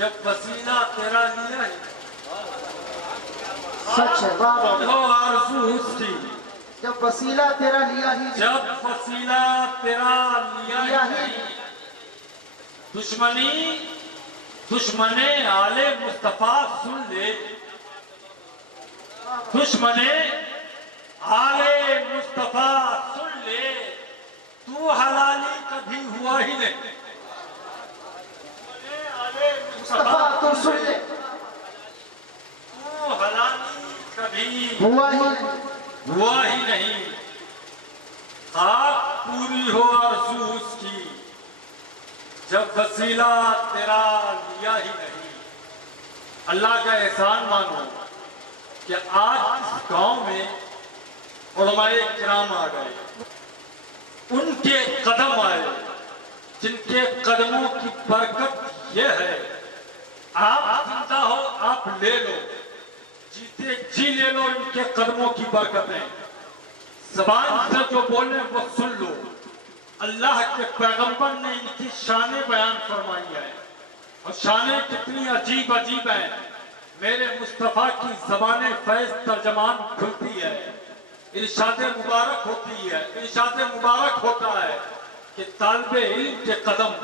जब वसीला तेरा लिया ही सच है, वाह वाह। हो आरज़ू उसकी, जब वसीला तेरा लिया ही जब वसीला तेरा लिया ही नहीं। दुश्मने आले मुस्तफा सुन ले, दुश्मने आले मुस्तफा सुन ले, तू हलाली कभी हुआ ही नहीं। आले मुस्तफा तो सुन ले, तू हलाली कभी हुआ ही नहीं। आप पूरी हो आरज़ू उसकी, जब वसीला तेरा लिया ही नहीं। अल्लाह का एहसान मानो कि आज इस गांव में उलमाए किराम आ गए, उनके कदम आए, जिनके कदमों की बरकत यह है, आप जिंदा हो आप ले लो, जीते जी ले लो इनके कदमों की बरकतें। ज़बान से जो बोले वो सुन लो। अल्लाह के पैगंबर ने इनकी शानें बयान फरमाई है, और शानें कितनी अजीब अजीब हैं। मेरे मुस्तफ़ा की ज़बान फैज़ तर्जमान खुलती है, इरशाद मुबारक होती है, इरशाद मुबारक होता है कि तालिबे इल्म के कदम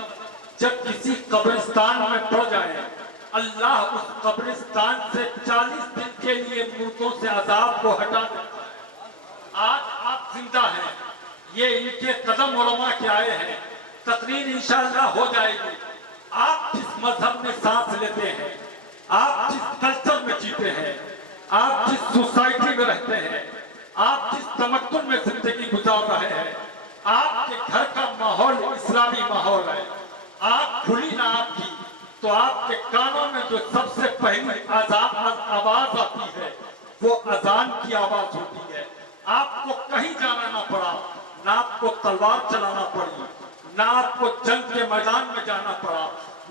जब किसी कब्रिस्तान में पड़ जाए, अल्लाह उस कब्रिस्तान से 40 दिन के लिए मुर्दों से अजाब को हटा देता है। आज आप जिंदा हैं, ये इनके कदम उलमा के आए हैं। तकरीर इंशाअल्लाह हो जाएगी। आप जिस मजहब में सांस लेते हैं, आप जिस कल्चर में जीते हैं, आप जिस सोसाइटी में रहते हैं, आप जिस तमक्कुन में जिंदगी गुजार रहे हैं, आपके घर का माहौल इस्लामी माहौल है, आँख खुली ना आपकी तो आपके कानों में जो सबसे पहली आवाज आती है वो अजान की आवाज होती है। आपको कहीं जाना ना पड़ा, ना आपको तलवार चलाना पड़ी, ना आपको जंग के मैदान में जाना पड़ा,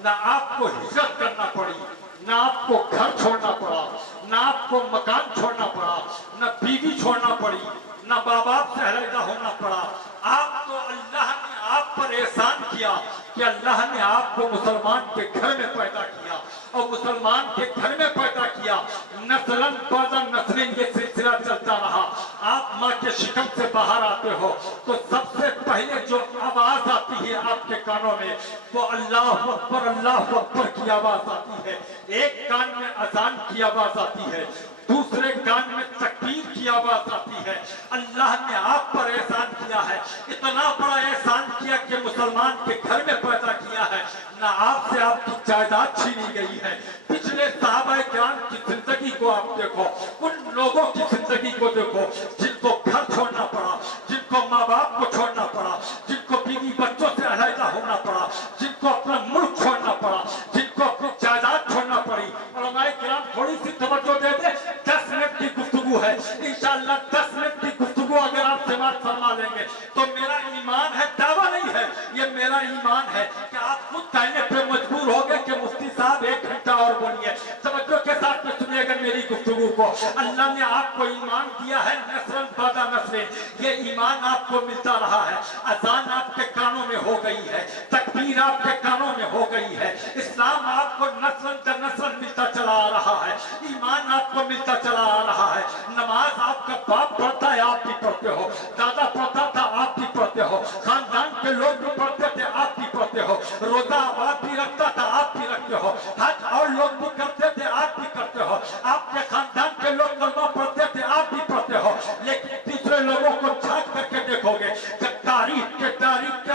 ना आपको हिजरत करना पड़ी, ना आपको घर छोड़ना पड़ा, ना आपको मकान छोड़ना पड़ा, ना बीवी छोड़ना पड़ी, ना माँ बाप से अलग होना पड़ा। आप तो अल्लाह ने आप पर एहसान किया कि अल्लाह ने आपको मुसलमान के घर में पैदा किया, और मुसलमान के घर में पैदा किया, नस्लन बाद नस्लिन ये सिलसिला चलता रहा। आप माँ के शिकम से बाहर आते हो तो सबसे पहले जो आवाज आती है आपके कानों में वो अल्लाह अकबर की आवाज आती है। एक कान में अजान की आवाज आती है, दूसरे कान में तकबीर की आवाज आती है। अल्लाह ने आप पर एहसान किया है, इतना बड़ा एहसान किया कि मुसलमान के घर में पैदा किया है। ना आपसे आपकी जायदाद छीनी गई है। पिछले सहाबा किराम की जिंदगी को आप देखो, उन लोगों की जिंदगी को देखो जिनको घर छोड़ना पड़ा, जिनको माँ बाप को छोड़ना पड़ा, जिनको बीवी बच्चों से अलग होना पड़ा, जिनको अपना मुल्क छोड़ना पड़ा, जिनको अपनी जायदाद छोड़ना पड़ी। उलमाए किराम थोड़ी सी तवज्जो दे दे, 10 मिनट की गुफ्तगू है, इंशाअल्लाह 10 मिनट की गुफ्तगू अगर आप समाप्त फरमा लेंगे तो मेरा ईमान है, दावा नहीं है, ये मेरा ईमान है कि आप खुद कहने पे मजबूर हो गए कि मुफ्ती साहब 1 घंटा और बोलिए। तवज्जो के साथ में सुनिएगा मेरी गुफ्तगू को। अल्लाह ने आपको ईमान दिया है, नस्लन बादा नस्लिन, ये ईमान आपको मिलता रहा है। अजान आपके कानों में हो गई है, तकबीर आपके कानों में हो गई है, इस्लाम आपको नस्लन दर नस्ल मिलता चला आ रहा है, ईमान आपको मिलता चला आ रहा है। नमाज आपका बाप पढ़ता है, आप भी पढ़ते हो, दादा पढ़ता था, आप भी पढ़ते हो, खानदान के लोग भी पढ़ते थे, आप भी पढ़ते हो, रोजा आप भी रखता था, आप भी रखते हो, हज और लोग भी करते थे, आप भी करते हो, आपके खानदान के लोग कलमा पढ़ते थे, आप भी पढ़ते हो। लेकिन दूसरे लोगों को झांक करके देखोगे, जब तारीख के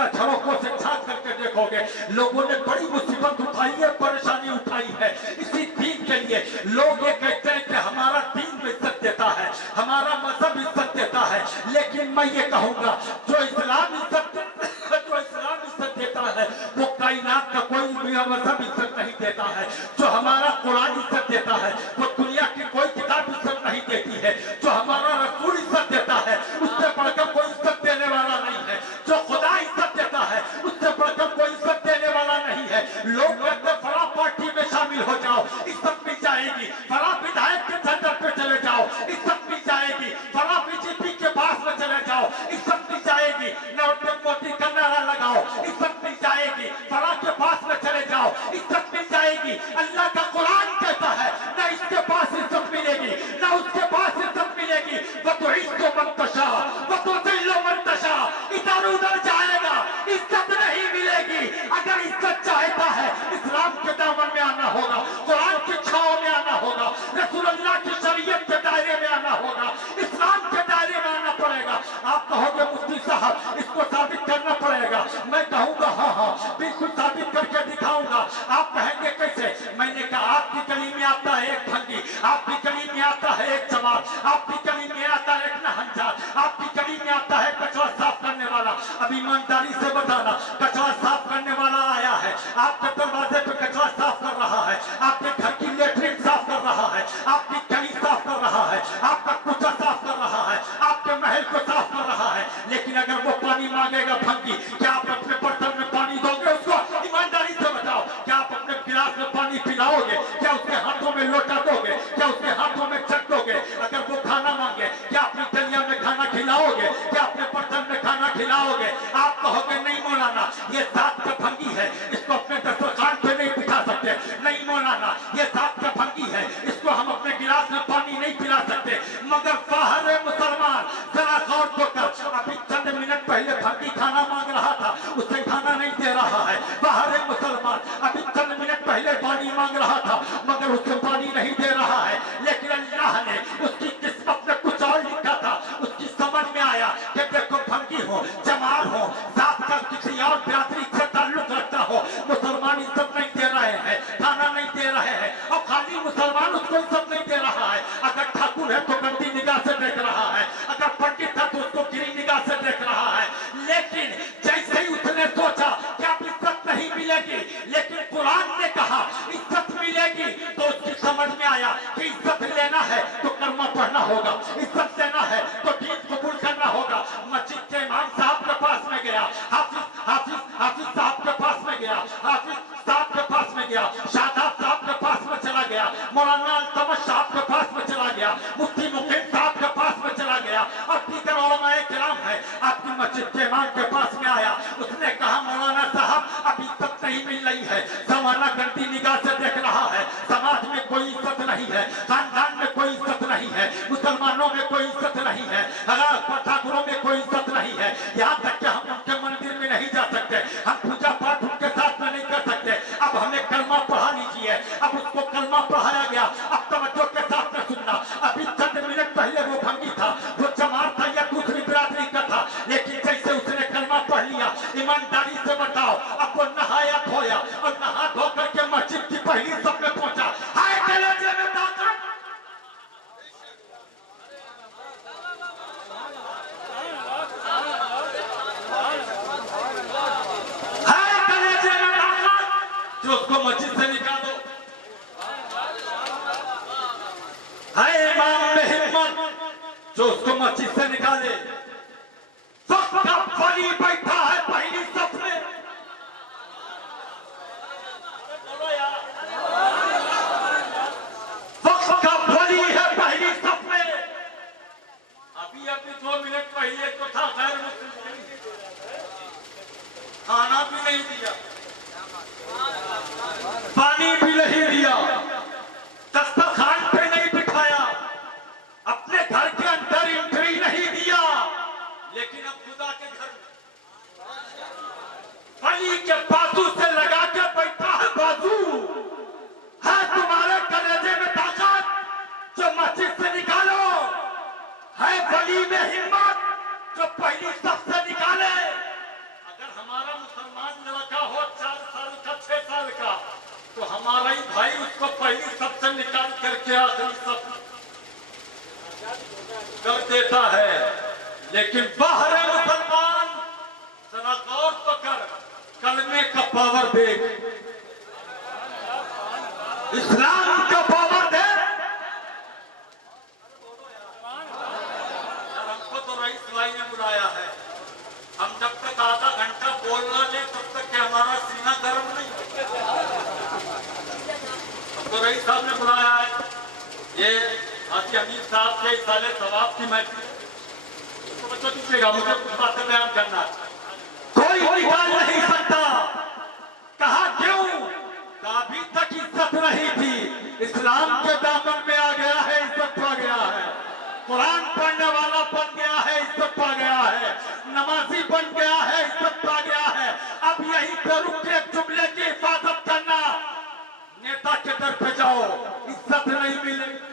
झरोकों से झांक करके देखोगे, लोगों ने बड़ी मुसीबत उठाई है, परेशानी उठाई है इसी दीन के लिए। लोग ये कहते हैं कि हमारा दीन इज्जत देता है, हमारा मजहब इज्जत देता है, लेकिन मैं ये कहूंगा जो इस्लाम इज्जत देता है वो कायनात का कोई भी मजहब इज्जत नहीं देता है। जो हमारा कुरान इज्जत देता है वो दुनिया की कोई किताब इज्जत नहीं देती है। जो हमारा रसूल इज्जत देता है उससे बढ़कर कोई इज्जत देने वाला नहीं है। जो खुदा इज्जत देता है उससे बढ़कर कोई इज्जत देने वाला नहीं है। लोग कहते फला पार्टी में शामिल हो जाओ, इज्जत मिल जाएगी, फला विधायक के झंडे पे चले जाओ, इज्जत मिल जाएगी, फला बीजेपी के पास में चले जाओ, इज्जत मिल जाएगी, नरेंद्र मोदी का नारा लगाओ, इज्जत मिल जाएगी, फला के पास में चले जाओ, इज्जत मिल जाएगी। कली में आता है एक चमार, आपकी कली में आता है एक नहंजार, आपकी कली में आता है कचरा साफ करने वाला। अब ईमानदारी से बताना, कचरा साफ करने वाला आया है, आपके दरवाजे पे कचरा साफ कर रहा है, आपके घर की लेटरिन साफ कर रहा है, आपकी कली साफ कर रहा है, आपका कुचा साफ कर रहा है, आपके महल को साफ कर रहा है। लेकिन अगर वो पानी मांगेगा भंगी, क्या आप अपने बर्तन में पानी दोगे उसको? ईमानदारी से बताओ, क्या आप अपने गिलास में पानी पिलाओगे? क्या उसके हाथों में लोटा दोगे? क्या उसके हाथों में चट दोगे? अगर वो खाना मांगे, क्या अपनी डलिया में खाना खिलाओगे? क्या अपने बर्तन में खाना खिलाओगे? आप कहोगे नहीं मौलाना, ये जात का भंगी है, इसको अपने दस्तरखान पे नहीं बिठा सकते। नहीं मौलाना, ये जात का भंगी है, इसको हम अपने गिलास में पानी नहीं पिला सकते। मगर बाहर है मुसलमान, जरा गौर को कर, अभी चंद मिनट पहले भंगी खाना मांग रहा था, उसे खाना नहीं दे रहा है। बाहर है मुसलमान, अभी चंद मिनट पहले पानी मांग रहा था, मगर उसे पानी नहीं दे रहा है। लेकिन अल्लाह ने उसकी किस्मत में कुछ और लिखा था। उसकी समझ में आया कि देखो भंगी हो, जमार हो, जात का किसी और बिरादरी से ताल्लुक रखता हो, मुसलमान इज्जत नहीं दे रहे हैं, खाना नहीं दे रहे हैं, और खाली मुसलमान उसको इज्जत नहीं दे रहा है। अगर ठाकुर है तो गंदी निगाह से देख रहा है, अगर पंडित है तो उसको गिरी निगाह से देख रहा है। लेकिन जैसे ही उसने सोचा कि अब इज्जत नहीं मिलेगी, लेकिन कुरान ने कहा इज्जत मिलेगी, तो उसकी समझ में आया कि इज्जत लेना है तो कलमा पढ़ना होगा, इज्जत लेना है तो दीन कबूल करना होगा। मस्जिद के इमाम साहब के पास में गया, हाफिज साहब के पास में गया, हाफिज साहब के पास में गया, शादाब साहब के पास में चला गया, मौलाना अल्तमश साहब के पास में चला गया, मुफ्ती मुकीम साहब के पास में चला गया, और दीगर उलमाए किराम है आपकी मस्जिद के इमाम के पास में आया। उसने कहा मौलाना साहब अभी तक नहीं मिल रही है, जमाना गंदी निगाह से देख रहा है, समाज में कोई इज्जत नहीं है, खानदान में कोई इज्जत नहीं है, मुसलमानों में कोई इज्जत नहीं है, ठाकुरों में कोई इज्जत नहीं है। यहाँ तक कि हम उनके मंदिर में नहीं जा सकते, हम पूजा पाठ उनके साथ में नहीं कर सकते। अब हमें कलमा पढ़ा लीजिए। अब उसको कलमा पढ़ाया गया। अब तवज्जो के साथ में सुनना, अभी चंद मिनट पहले वो भंगी था, वो जमात था या दूसरी बिरादरी का था, लेकिन जैसे उसने कलमा पढ़ लिया, ईमानदारी से बताओ, अब वो नहाया धोया और नहा धो करके मस्जिद की पहली सफ में पहुंचा। हाय कलेजे में ताकत, हाय कलेजे में ताकत जो उसको मस्जिद से निकालो। हाय इमाम में हिम्मत जो उसको मस्जिद से निकाले। सबका वली बैठा है पहली सफ में। सबका वली है पहली सफ में। अभी 2 मिनट पहले तो था गैर मुस्लिम, खाना भी नहीं दिया, पानी भी नहीं दिया, दस्तरखान पे नहीं बिठाया, अपने घर के अंदर एंट्री नहीं दिया। लेकिन अब खुदा के घर वली के बाजू से लगा के बैठा है बाजू। है तुम्हारे कलेजे में ताकत जो मस्जिद से निकालो, है वली में हिम्मत जो पहली सबसे निकाले। अगर हमारा मुसलमान लड़का हो 4 साल का 6 साल का, तो हमारा ही भाई उसको पहली सबसे निकाल करके आखिरी सब कर देता है। लेकिन बाहर है मुसलमान, जरा गौर तो कर, कलमे का पावर देख, इस्लाम का पावर देख। हमको तो रईस भाई ने बुलाया है, हम जब तक आधा घंटा बोलना ले तब तक हमारा सीना गर्म नहीं होता। हमको रईस साहब ने बुलाया है, ये हाजी अमीर साहब के साले सवाब की महफिल, उसको बच्चों दीजिएगा, मुझे कुछ बातें बयान करना। कोई निकाल नहीं सकता। कहा क्यों? अभी तक इज्जत नहीं थी, इस्लाम के दामन में आ गया है, इज्जत पा गया है। कुरान पढ़ने वाला बन गया है, इज्जत पा गया है। नमाजी बन गया है, इज्जत पा गया है। अब यही पे रुक के जुमले की हिफाजत करना। नेता के दर पे जाओ, इज्जत नहीं मिलेगी।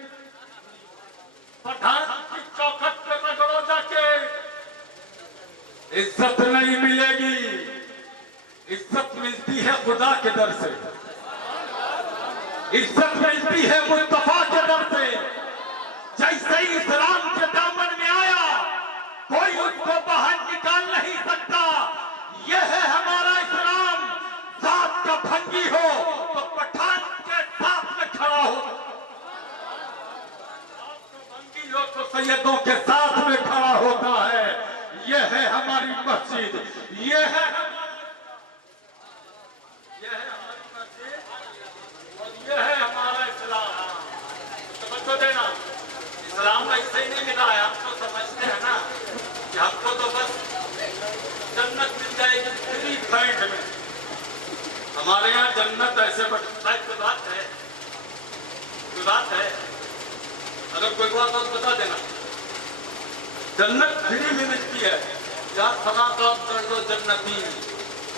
प्रधान की चौखट पे रगड़ो जाके, इज्जत नहीं मिलेगी। इज्जत मिलती है खुदा के दर से, इज्जत मिलती है मुस्तफा के दर से। सैयदों के साथ में खड़ा होता है। यह है हमारी मस्जिद, यह है हमारी मस्जिद और यह है हमारा इस्लाम। समझ देना, इस्लाम ऐसे ही नहीं मिला है। हम तो समझते हैं ना कि हमको तो बस जन्नत मिल जाएगी फ्री फैंड में। हमारे यहाँ जन्नत ऐसे बढ़ता है। कोई बात है, अगर कोई बात हो तो बता देना। जन्नत फ्री में मिलती है। यार फला काम कर लो जन्नती,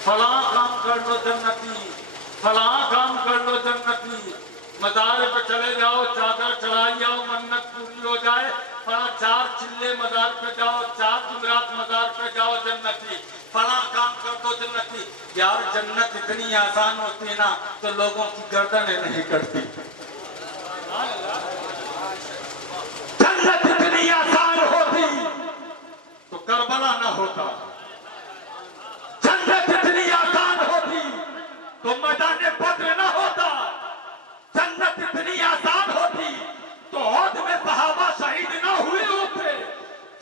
फला काम कर लो जन्नती, फला काम कर लो जन्नती। मज़ार पे चले जाओ, चादर चढ़ाई आओ, मन्नत पूरी हो जाए। फला 4 चिल्ले मज़ार पे जाओ, 4 जुमरात मज़ार पे जाओ जन्नती, फला काम कर दो जन्नती। यार जन्नत इतनी आसान होती है ना तो लोगों की गर्दनें नहीं कटती। जन्नत इतनी आसान होती तो करबला ना होता। जन्नत इतनी आसान होती तो मैदान बद्र ना होता। जन्नत इतनी आसान होती तो औद में सहाबा शहीद ना हुए होते।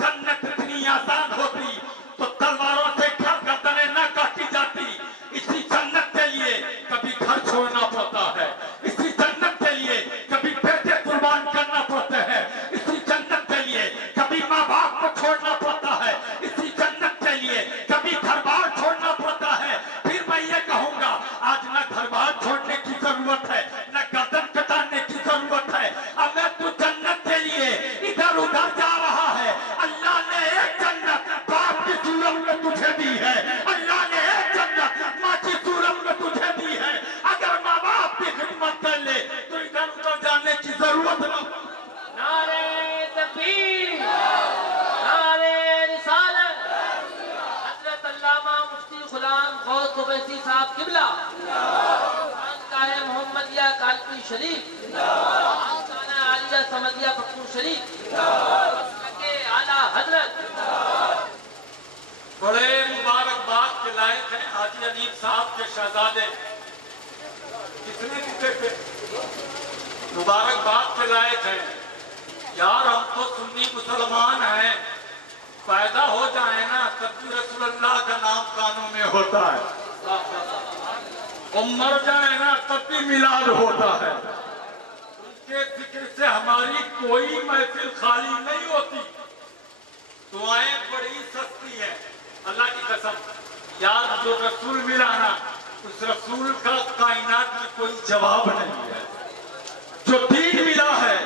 जन्नत इतनी आसान होती तो तलवारों से गर्दनें न काटी जाती। इसी जन्नत के लिए कभी घर छोड़ना पड़ता है, इसी जन्नत के लिए कभी बेटे कुर्बान करना पड़ते हैं, इसी जन्नत के लिए कभी माँ बाप को छोड़ना पड़ता है, इसी जन्नत के लिए कभी घर बार छोड़ना पड़ता है। फिर मैं ये कहूंगा आज न घर बार छोड़ने की जरूरत है, न गर्दन कटाने की जरूरत है। अब मैं तू जन्नत के लिए इधर उधर जा रहा है। अल्लाह ने एक जन्नत बाप की सूरत में तुझे दी है, अल्लाह ने एक जन्नत माँ की सूरत में तुझे दी है। अगर माँ बाप की खिदमत कर ले तो इधर उधर जाने की जरूरत न। नारे तकबीर, नारे रिसालत। हजरत अल्लामा मुफ्ती गुलाम गौस ओवैसी साहब किबला, खानकाह मोहम्मदिया कालपी शरीफ, खानकाह आलिया समदिया पख्तून शरीफ के आला हजरत। बड़े मुबारकबाद के लायक हैं हाजी अनीफ साहब के शहजादे। कितने कितने थे मुबारकबाद के लायक हैं। यार हम तो सुन्नी मुसलमान हैं, पैदा हो जाए ना तब भी रसूलुल्लाह का नाम कानों में होता है, और मर जाए ना तब भी मिलाद होता है। उनके जिक्र से हमारी कोई महफिल खाली नहीं होती। दुआएं बड़ी सस्ती है, अल्लाह की कसम। यार जो रसूल मिला ना उस रसूल का कायनात में कोई जवाब नहीं है। जो दीन मिला है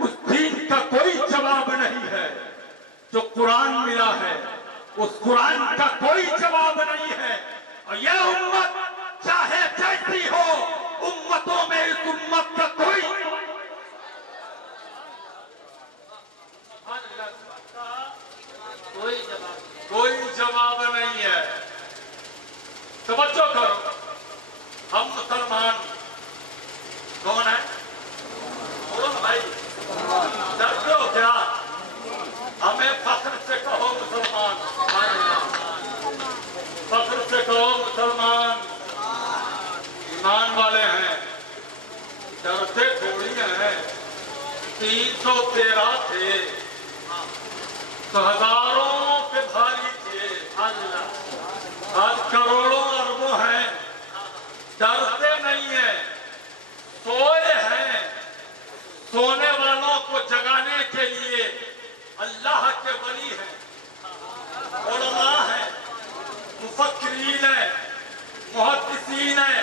उस दीन का कोई जवाब नहीं है। जो कुरान मिला है उस कुरान का कोई जवाब नहीं है। और यह उम्मत चाहे जैसी हो, उम्मतों में इस उम्मत का कोई जवाब नहीं है। तवज्जो करो, हम मुसलमान कौन है? बोलो ना भाई, डरते हो क्या? हमें फख्र से कहो मुसलमान, फख्र से कहो मुसलमान। ईमान वाले हैं, डरते थोड़ी हैं। 313 थे तो हजारों पे भारी थे, आज करोड़ों अरबों हैं। डरते नहीं है, सोए हैं। सोने वालों को जगाने के लिए अल्लाह के वली हैं, उलमा हैं, मुफक्किरीन हैं, मुहद्दिसीन हैं।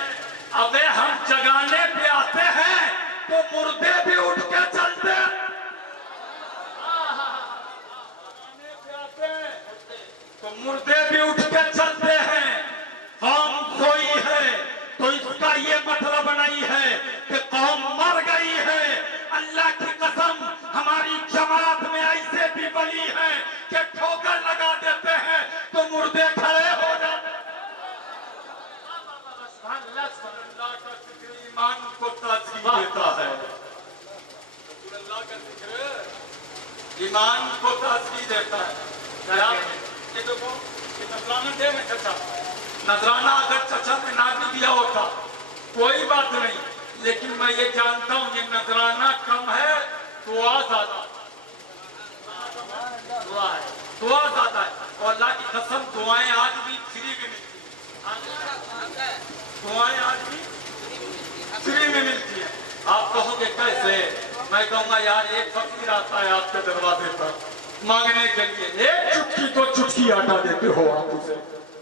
अबे हम जगाने पे आते हैं तो मुर्दे भी उठ के चलते हैं। तो मुर्दे भी उठ के चलते हैं। कौम सोई है तो इसका ये मतलब नहीं है कि कौम मर गई है। अल्लाह की कसम, हमारी जमात में ऐसे भी वली हैं कि ठोकर लगा देते हैं तो मुर्दे खड़े हो जाते हैं। अल्लाह का जिक्र ईमान को ताज़गी देता है। अल्लाह का जिक्र ईमान को ताज़गी देता है। ये देखो, ये नजराना दे में चचा, नजराना अगर चचा ने ना भी दिया होता कोई बात नहीं, लेकिन मैं ये जानता हूं ये नजराना कम है, दुआ ज्यादा। दुआ है। दुआ ज्यादा है। और अल्लाह की कसम दुआएं आज भी फ्री में मिलती है, दुआएं आज भी फ्री में मिलती है। आप कहोगे कैसे? मैं कहूंगा यार एक फकीर आता है आपके दरवाजे पर मांगने के लिए, एक चुटकी तो चुटकी आटा देते हो आप उसे,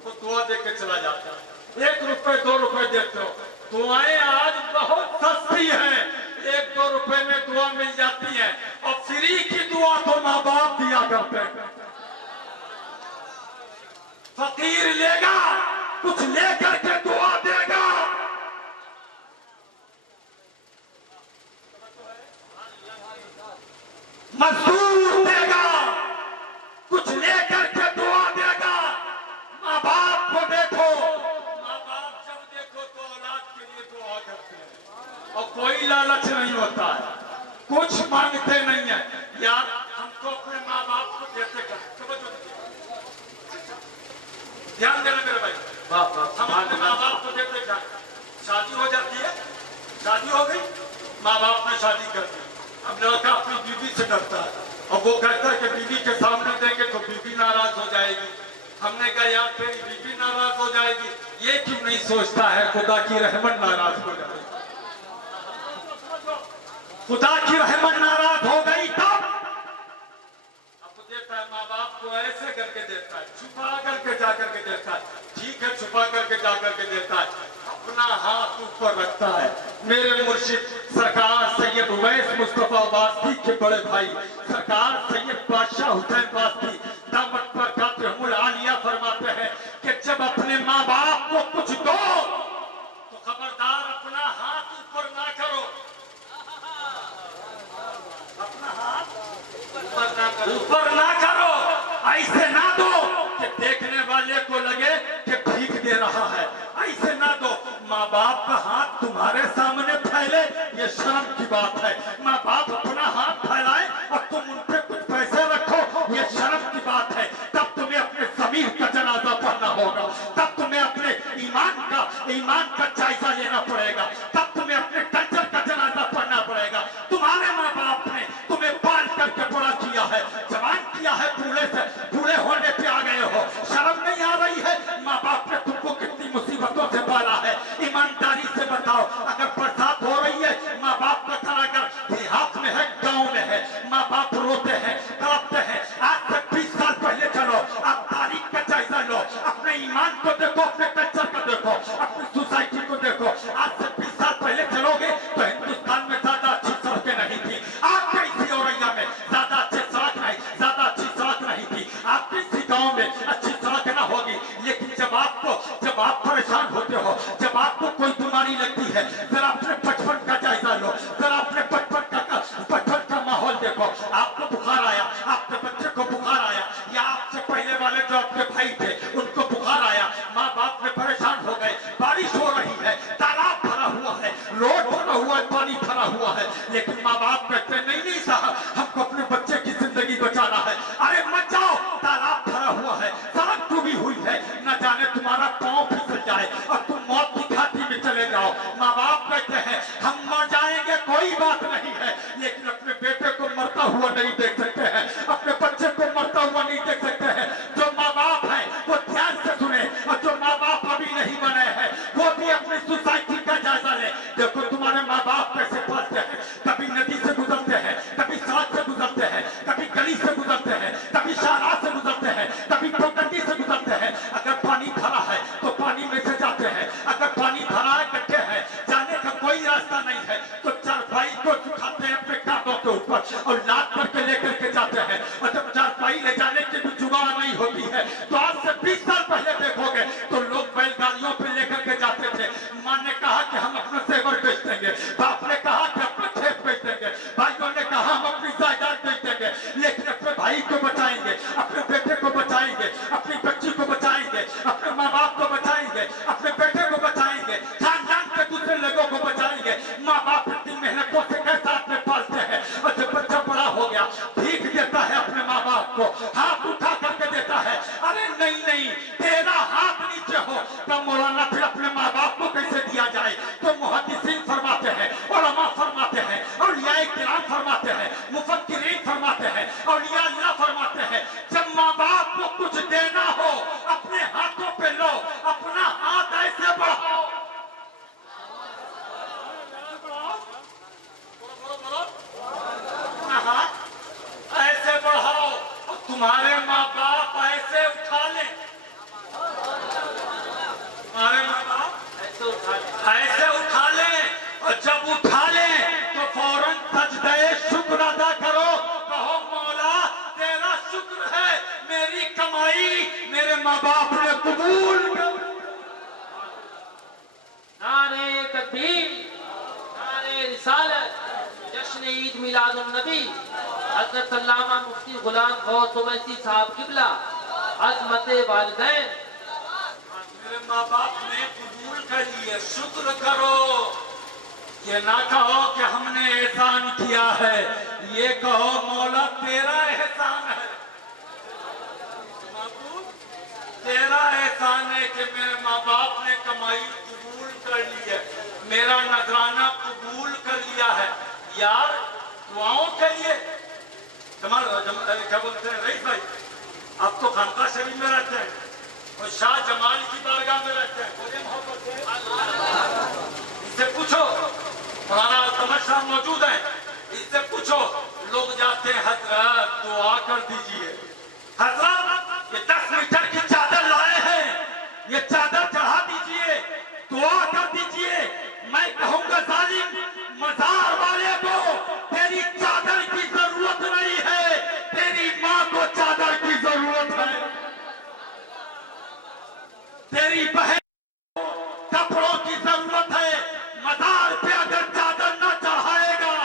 तो दुआ दे के चला जाता है। 1 रुपए 2 रुपए देते हो। दुआएं आज बहुत सस्ती हैं, 1-2 रुपए में दुआ मिल जाती है। और फ्री की दुआ तो माँ बाप दिया करते हैं। फकीर लेगा कुछ लेकर के दुआ देगा, मजदूर देगा कुछ लेकर के दुआ देगा। माँ बाप को देखो, माँ बाप जब देखो तो औलाद के लिए दुआ करते हैं और कोई लालच नहीं होता है, कुछ मांगते नहीं है। यार हमको अपने माँ बाप को देते कर, समझो ध्यान देना मेरे भाई। हम अपने माँ बाप को देते कर, शादी हो जाती है, शादी हो गई, माँ बाप ने शादी कर दी। अब लड़का अपनी बीवी से डरता है और वो कहता है कि बीवी के सामने देंगे तो बीवी नाराज हो जाएगी। हमने कहा यार तेरी बीवी नाराज हो जाएगी, ये क्यों नहीं सोचता है खुदा की रहमत नाराज हो जाएगी। खुदा की रहमत नाराज हो गई तब अब देता है माँ बाप को ऐसे करके देता है, छुपा करके जा करके देता है। ठीक है, छुपा करके जा करके देता है, अपना हाथ ऊपर रखता है। मेरे मुर्शिद सरकार सैयद उवैस मुस्तफा वास्ती के बड़े भाई सरकार सैयद बादशाह हुसैन वास्ती दामत पर कातहुल आलिया फरमाते हैं कि जब अपने माँ बाप को कुछ दो तो खबरदार अपना हाथ ऊपर ना करो, अपना हाथ ऊपर ना करो, ऐसे ना दो कि देखने वाले को लगे कि भीख दे रहा है, ऐसे ना दो। माँ बाप का हाथ तुम्हारे सामने फैले ये शर्म की बात है। माँ बाप अपना हाथ फैलाए और तुम उन पे कुछ पैसे रखो, ये शर्म की बात है। तब तुम्हें अपने ज़मीर का जनाजा पढ़ना होगा, तब तुम्हें अपने ईमान का जायजा लेना पड़ेगा, तब तुम्हें अपने कल्चर का जनाजा पढ़ना पड़ेगा। तुम्हारे माँ बाप ने तुम्हें पाल करके बड़ा किया है, जवान किया है, बूढ़े होने पे आ गए हो, शर्म नहीं आ रही है? माँ बाप ने तुमको कितनी मुसीबतों से पाला है, ईमानदारी से बताओ। अगर बरसात हो रही है, माँ बाप का घर अगर देहात में है, गांव में है, माँ बाप रोते हैं, तड़पते हैं। आज से 20 साल पहले चलो, आप तारीख का जायजा लो, अपने ईमान को देखो, अपने कल्चर को देखो, अपनी सोसाइटी को देखो। आज से 20 साल पहले चलोगे तो हिंदुस्तान में ज्यादा अच्छी सड़कें नहीं थी, आपके इसी औरैया में ज्यादा अच्छी सड़क नहीं थी, आपके इसी गाँव में अच्छी सड़क न होगी। लेकिन जब आप परेशान होते हो, जब आपको कोई बीमारी लगती है, जरा अपने बचपन का जायजा लो, जरा अपने बचपन का माहौल देखो। आपको बुखार आया, आपके बच्चे को बुखार आया, या आपसे पहले वाले जो आपके भाई थे उनको बुखार आया, माँ बाप में परेशान हो गए। बारिश हो रही है, तालाब भरा हुआ है, रोड भरा हुआ है, पानी भरा हुआ है, लेकिन माँ बाप कहते नहीं साहब, हमको अपने बच्चे की जिंदगी बचाना है। अरे मत जाओ, तालाब भरा हुआ है, सड़क डूबी हुई है, न जाने तुम्हारा पाँव फिसल जाए और तुम मौत की घाटी में चले जाओ। माँ बाप कहते हैं हम मर जाएंगे कोई बात नहीं है, लेकिन अपने बेटे को मरता हुआ नहीं देख सकते हैं, अपने बच्चे को मरता हुआ नहीं देख सकते हैं। जो माँ बाप है वो ध्यान से सुने, और जो माँ बाप अभी नहीं बने हैं वो भी अपनी सोसाइटी का जायजा ले। देखो तुम्हारे माँ बाप कैसे पलते हैं, कभी नदी से गुजरते हैं, कभी सड़क से गुजरते हैं, कभी गली से गुजरते हैं, कभी शाहराह से गुजरते हैं, कभी पगडंडी से गुजरते हैं। अगर पानी भरा है तो पानी में से जाते हैं, अगर पानी भरा है, गड्ढे हैं, जाने का कोई रास्ता नहीं है तो चारपाई को सुखाते हैं अपने कांधों के ऊपर और लाद करके लेकर के जाते हैं। और जब चारपाई ले जाने की भी जुगाड़ नहीं होती है तो आज से 20 साल पहले देखोगे तो लोग बैलगाड़ियों पे लेकर के जाते थे। माँ ने कहा कि हम अपना सेवर बेच देंगे, बाप ने कहा कि अपना खेत बेच देंगे, भाइयों ने कहा हम अपनी जायदाद बेच देंगे, लेकिन अपने भाई को बचाएंगे, अपने बेटे को बचाएंगे, अपनी बच्ची को बचाएंगे, अपने माँ बाप को बचाएंगे, अपने बेटे को बचाएंगे, खानदान के दूसरे लोगों को बचाएंगे। माँ बाप इतनी मेहनतों से कैसे साथ में पालते हैं, और जब बच्चा बड़ा हो गया भीख देता है अपने माँ बाप को, हाथ उठा करके देता है। अरे नहीं, तेरा हाथ नीचे हो तो मौलाना फिर अपने माँ बाप को कैसे दिया जाए? तो मुहद्दिसीन फरमाते हैं, उलमा फरमाते हैं, औलिया किराम फरमाते हैं, मुफक्किरीन फरमाते हैं, औलिया अल्लाह मिलादुन नबी हजरत अल्लामा मुफ्ती गुलाम गौस ओवैसी साहब किबला अजमत वालिदैन। मेरे माँ बाप ने कबूल कर लिए, शुक्र करो। ये ना कहो कि हमने एहसान किया है, ये कहो मौला तेरा एहसान है। महबूब, तेरा एहसान है कि मेरे माँ बाप ने कमाई कबूल कर ली है, मेरा नजराना कबूल कर लिया है। यार दुआओं के लिए क्या बोलते हैं रईस भाई, अब तो खानका शरीफ में रहते हैं और शाह जमाल की बारगाह में रहते हैं। बोले मोहब्बत से इनसे पूछो, पुराना तमाशा मौजूद है, इससे पूछो। लोग जाते हैं हजरत दुआ कर दीजिए, हजरत ये 10 मीटर की चादर लाए हैं, ये चादर चढ़ा दीजिए, दुआ कर दीजिए। मैं कहूंगा जालिम मजार वाले को तेरी चादर की जरूरत नहीं है, तेरी माँ को चादर की जरूरत है, तेरी बहन कपड़ों की जरूरत है। मजार पे अगर चादर न चढ़ाएगा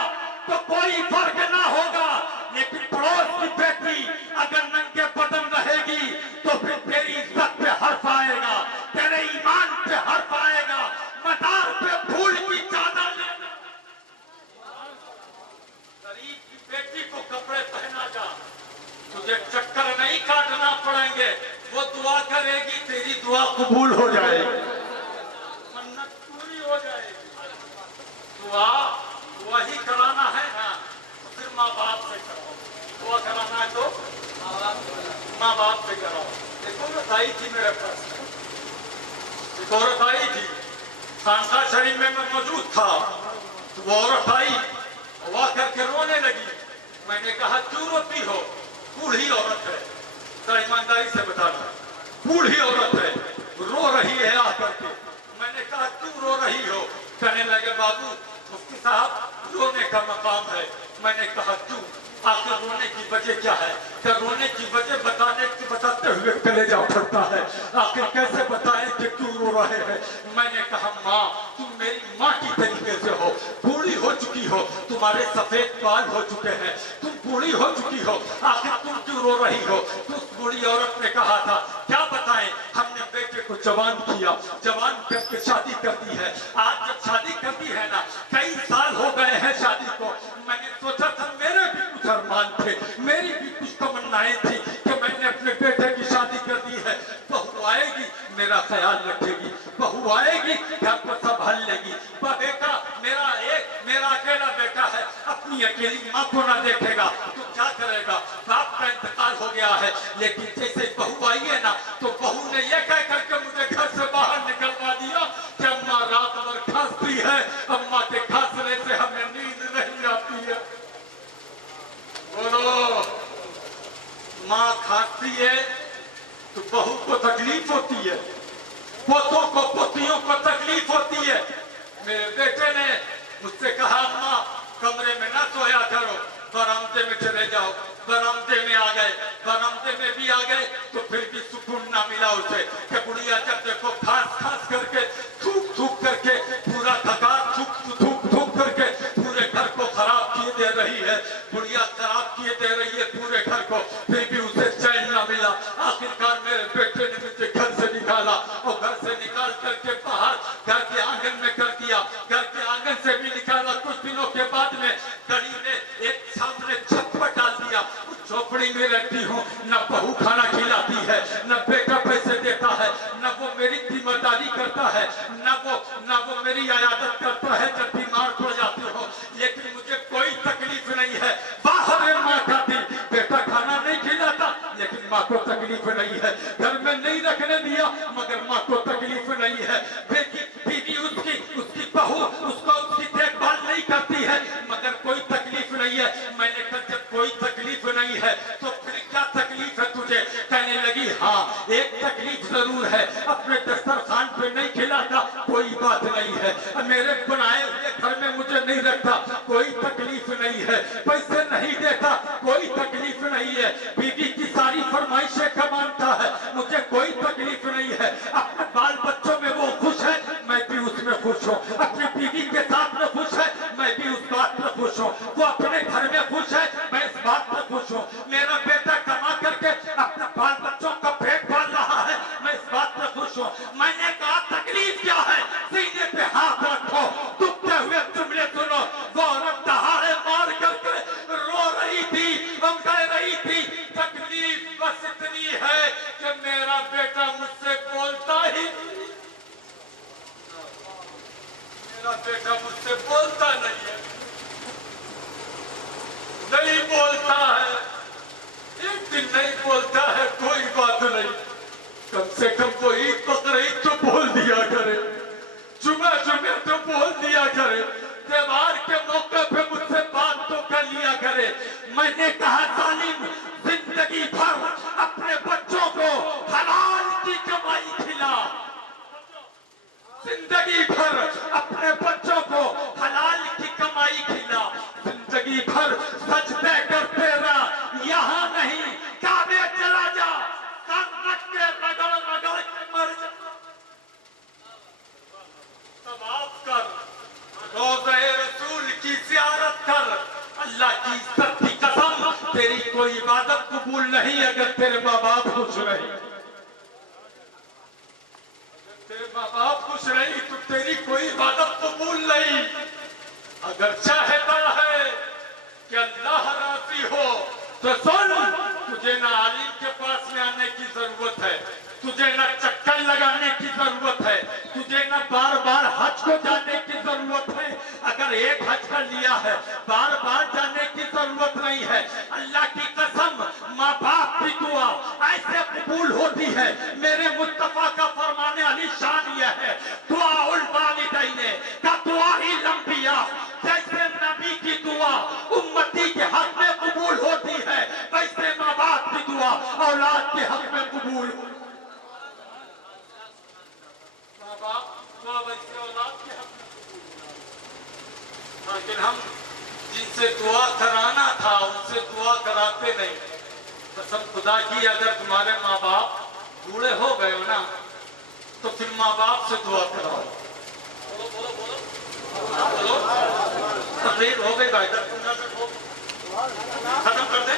तो कोई फर्क ना होगा, लेकिन पड़ोस की बेटी अगर नंगे बदन रहेगी तो फिर तेरी इज्जत पे हर्फ आएगा, तेरे ईमान पे हर्फ आएगा। मजार पे फूल की चादर ले, गरीब की बेटी को कपड़े पहना जा, तुझे चक्कर नहीं काटना पड़ेंगे, वो दुआ करेगी, तेरी दुआ कबूल हो जाएगी, मन्नत पूरी हो जाएगी। दुआ वही कराना है ना, तो फिर माँ बाप से कराओ। दुआ कराना है तो माँ बाप से कराओ। एक औरत आई थी मेरे पास, एक औरत आई थी, खानका शरीफ में मैं मौजूद था, तो वो औरत आई, वाह करके रोने लगी। मैंने कहा क्यों रोती हो? बूढ़ी औरत है, जरा ईमानदारी से बताना, बूढ़ी औरत है, रो रही है आकर के। मैंने कहा क्यों रो रही हो? कहने लगे बाबू मुफ्ती साहब रोने का मकाम है। मैंने कहा क्यों, आखिर रोने की वजह क्या है? क्या रोने की वजह बताते हुए कलेजा फटता है, आखिर कैसे बताएं कि क्यों रो रहे हैं? मैंने कहा माँ तुम मेरी माँ की तरीके से हो, बूढ़ी हो चुकी हो, तुम्हारे सफेद बाल हो चुके हैं, तुम बूढ़ी हो चुकी हो, आखिर तुम क्यों रो रही हो? तो उस बूढ़ी औरत ने कहा था क्या बताएं, हमने बेटे को जवान किया, जवान करके शादी कर दी है। आज जब शादी कर दी है ना, कई साल हो गए हैं शादी को, मैंने सोचा था मेरे भी कुछ अरमान थे, मेरी भी कुछ तमन्नाएं थी कि मैंने अपने बेटे की शादी कर दी है, बहू आएगी मेरा ख्याल रखेगी, बहू आएगी घर को संभाल लेगी। बेटा मेरा अकेला बेटा है, अपनी अकेली माँ को ना देखेगा तो क्या करेगा? बाप का इंतकाल हो गया है। लेकिन जैसे बहू आई है ना, तो बहू ने ये कह करके मुझे घर से बाहर निकलवा दिया कि अम्मा रात भर खांसती है, अम्मा के खांसने से हमें नींद नहीं आती है। बोलो, माँ खांसती है तो बहू को तकलीफ होती है, पोतों को पोतियों को तकलीफ होती है। मेरे बेटे ने मुझसे कहा अम्मा कमरे में ना सोया करो, बरामदे में चले जाओ। बरामदे में आ गए, बरामदे में भी आ गए तो फिर भी सुकून ना मिला उसे कि बुढ़िया जब देखो खास करके थूक थूक करके पूरा थकान थूक करके पूरे घर को खराब किए दे रही है, बुढ़िया खराब किए दे रही है पूरे घर को, फिर भी उसे चैन ना मिला। आखिरकार मेरे बेटे ने मुझे घर से निकाला और घर से निकाल करके बाहर घर के आंगन में कर दिया, घर के आंगन से भी निकाला। कुछ दिनों के बाद में गली ने एक सामने छप्पर डाल दिया, उस झोपड़ी में रहती हूँ, न बहू खाना खिलाती है, न बेटा पैसे देता है, न वो मेरी जिम्मेदारी करता है, न वो मेरी आयादत करता है जब बीमार पड़ जाती हो। लेकिन मुझे कोई तकलीफ नहीं है। बाहर है माँ का दिल, बेटा खाना नहीं खिलाता लेकिन माँ को तकलीफ नहीं है, घर में नहीं रखने दिया मगर माँ को तकलीफ नहीं है, बीवी उसकी बहू उसकी देखभाल नहीं करती है मगर कोई तकलीफ नहीं है। मैंने कहा जब कोई तकलीफ नहीं है तो फिर क्या तकलीफ है तुझे? कहने लगी हाँ एक तकलीफ जरूर है, अपने दस्तरखान पे नहीं खिलाता कोई बात नहीं है, मेरे बनाए हुए घर में मुझे नहीं रखता कोई तकलीफ नहीं है, पैसे नहीं देता कोई तकलीफ नहीं है, बीवी की सारी फरमाइशें का मानता है मुझे कोई तकलीफ नहीं है, अपने बाल बच्चों में वो खुश है मैं भी उसमें खुश हूँ, अपनी बीवी के साथ में खुश है मैं भी उस बात में खुश हूँ, वो अपने मैंने कहा जालिम जिंदगी भर अपने बच्चों को हलाल की कमाई खिला, जिंदगी भर अपने बच्चों को हलाल की कमाई खिला, जिंदगी भर सजदे करते रहा, यहाँ नहीं काबे चला जा, सर रख के रगड़ रगड़ के मर जा। तवाफ कर, रोज़े रसूल की ज़ियारत कर, अल्लाह की इज्जत की कसम तेरी कोई इबादत कबूल नहीं अगर तेरे माँ बाप खुश रहे, तेरे माँ बाप खुश रही तो तेरी कोई इबादत कबूल नहीं। अगर चाहता है कि अल्लाह राजी हो तो सुन, तुझे ना आलिम के पास में आने की जरूरत है, तुझे ना चक्कर लगाने की जरूरत है, तुझे ना बार बार हज को जाने की जरूरत है। अगर एक हज कर लिया है बार बार जाने की जरूरत नहीं है। अल्लाह की कसम माँ बाप की दुआ ऐसे कबूल होती है, मेरे मुस्तफा का फरमाने अली शान यह है, दुआ उल वालिदैन का दुआ ही लंबिया, जैसे नबी की दुआ उम्मती के हक में कबूल होती है वैसे माँ बाप की दुआ औलाद के हक में कबूल हो। माँ बाप दुआ वैसे औलाद के हक में कबूल हो। लेकिन हम जिनसे दुआ कराना था उनसे दुआ कराते नहीं। कसम खुदा की अगर तुम्हारे माँ बाप बूढ़े हो गए हो ना तो फिर माँ बाप से दुआ कराओ। बोलो बोलो बोलो बोलो, तकरीर हो गई भाई, 10-15 मिनट हो खत्म कर दे।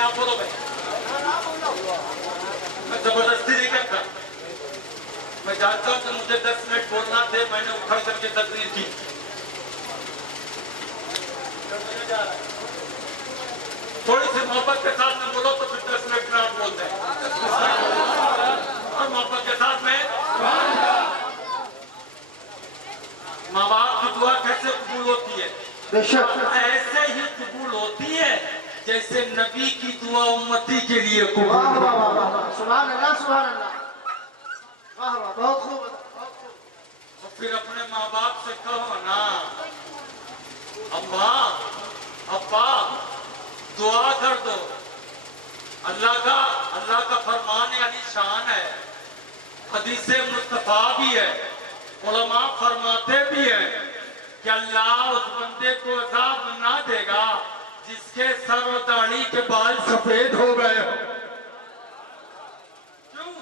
आप बोलो भाई, मैं जबरदस्ती नहीं करता, मैं जानता हूँ कि मुझे 10 मिनट बोलना थे, मैंने उखड़ करके तकरीर की। थोड़ी सी मोहब्बत के साथ में बोलो तो फिर 10 मिनट में आप बोलते हैं, और मोहब्बत के साथ में माँ बाप की दुआ कैसे कबूल होती है? बेशक ऐसे ही कबूल होती है जैसे नबी की दुआ उम्मती के लिए कबूल। वाह वाह वाह वाह, सुभान अल्लाह सुभान अल्लाह, वाह वाह, बहुत खूब बहुत खूब। तो फिर अपने माँ बाप से कहो ना, अम्मा अब्बा दुआ कर दो। अल्लाह का फरमान अली शान है, हदीस मुस्तफा भी है, उलमा फरमाते भी है कि अल्लाह उस बंदे को अज़ाब ना देगा जिसके सर और दाढ़ी के बाल सफेद हो गए हो। क्यों?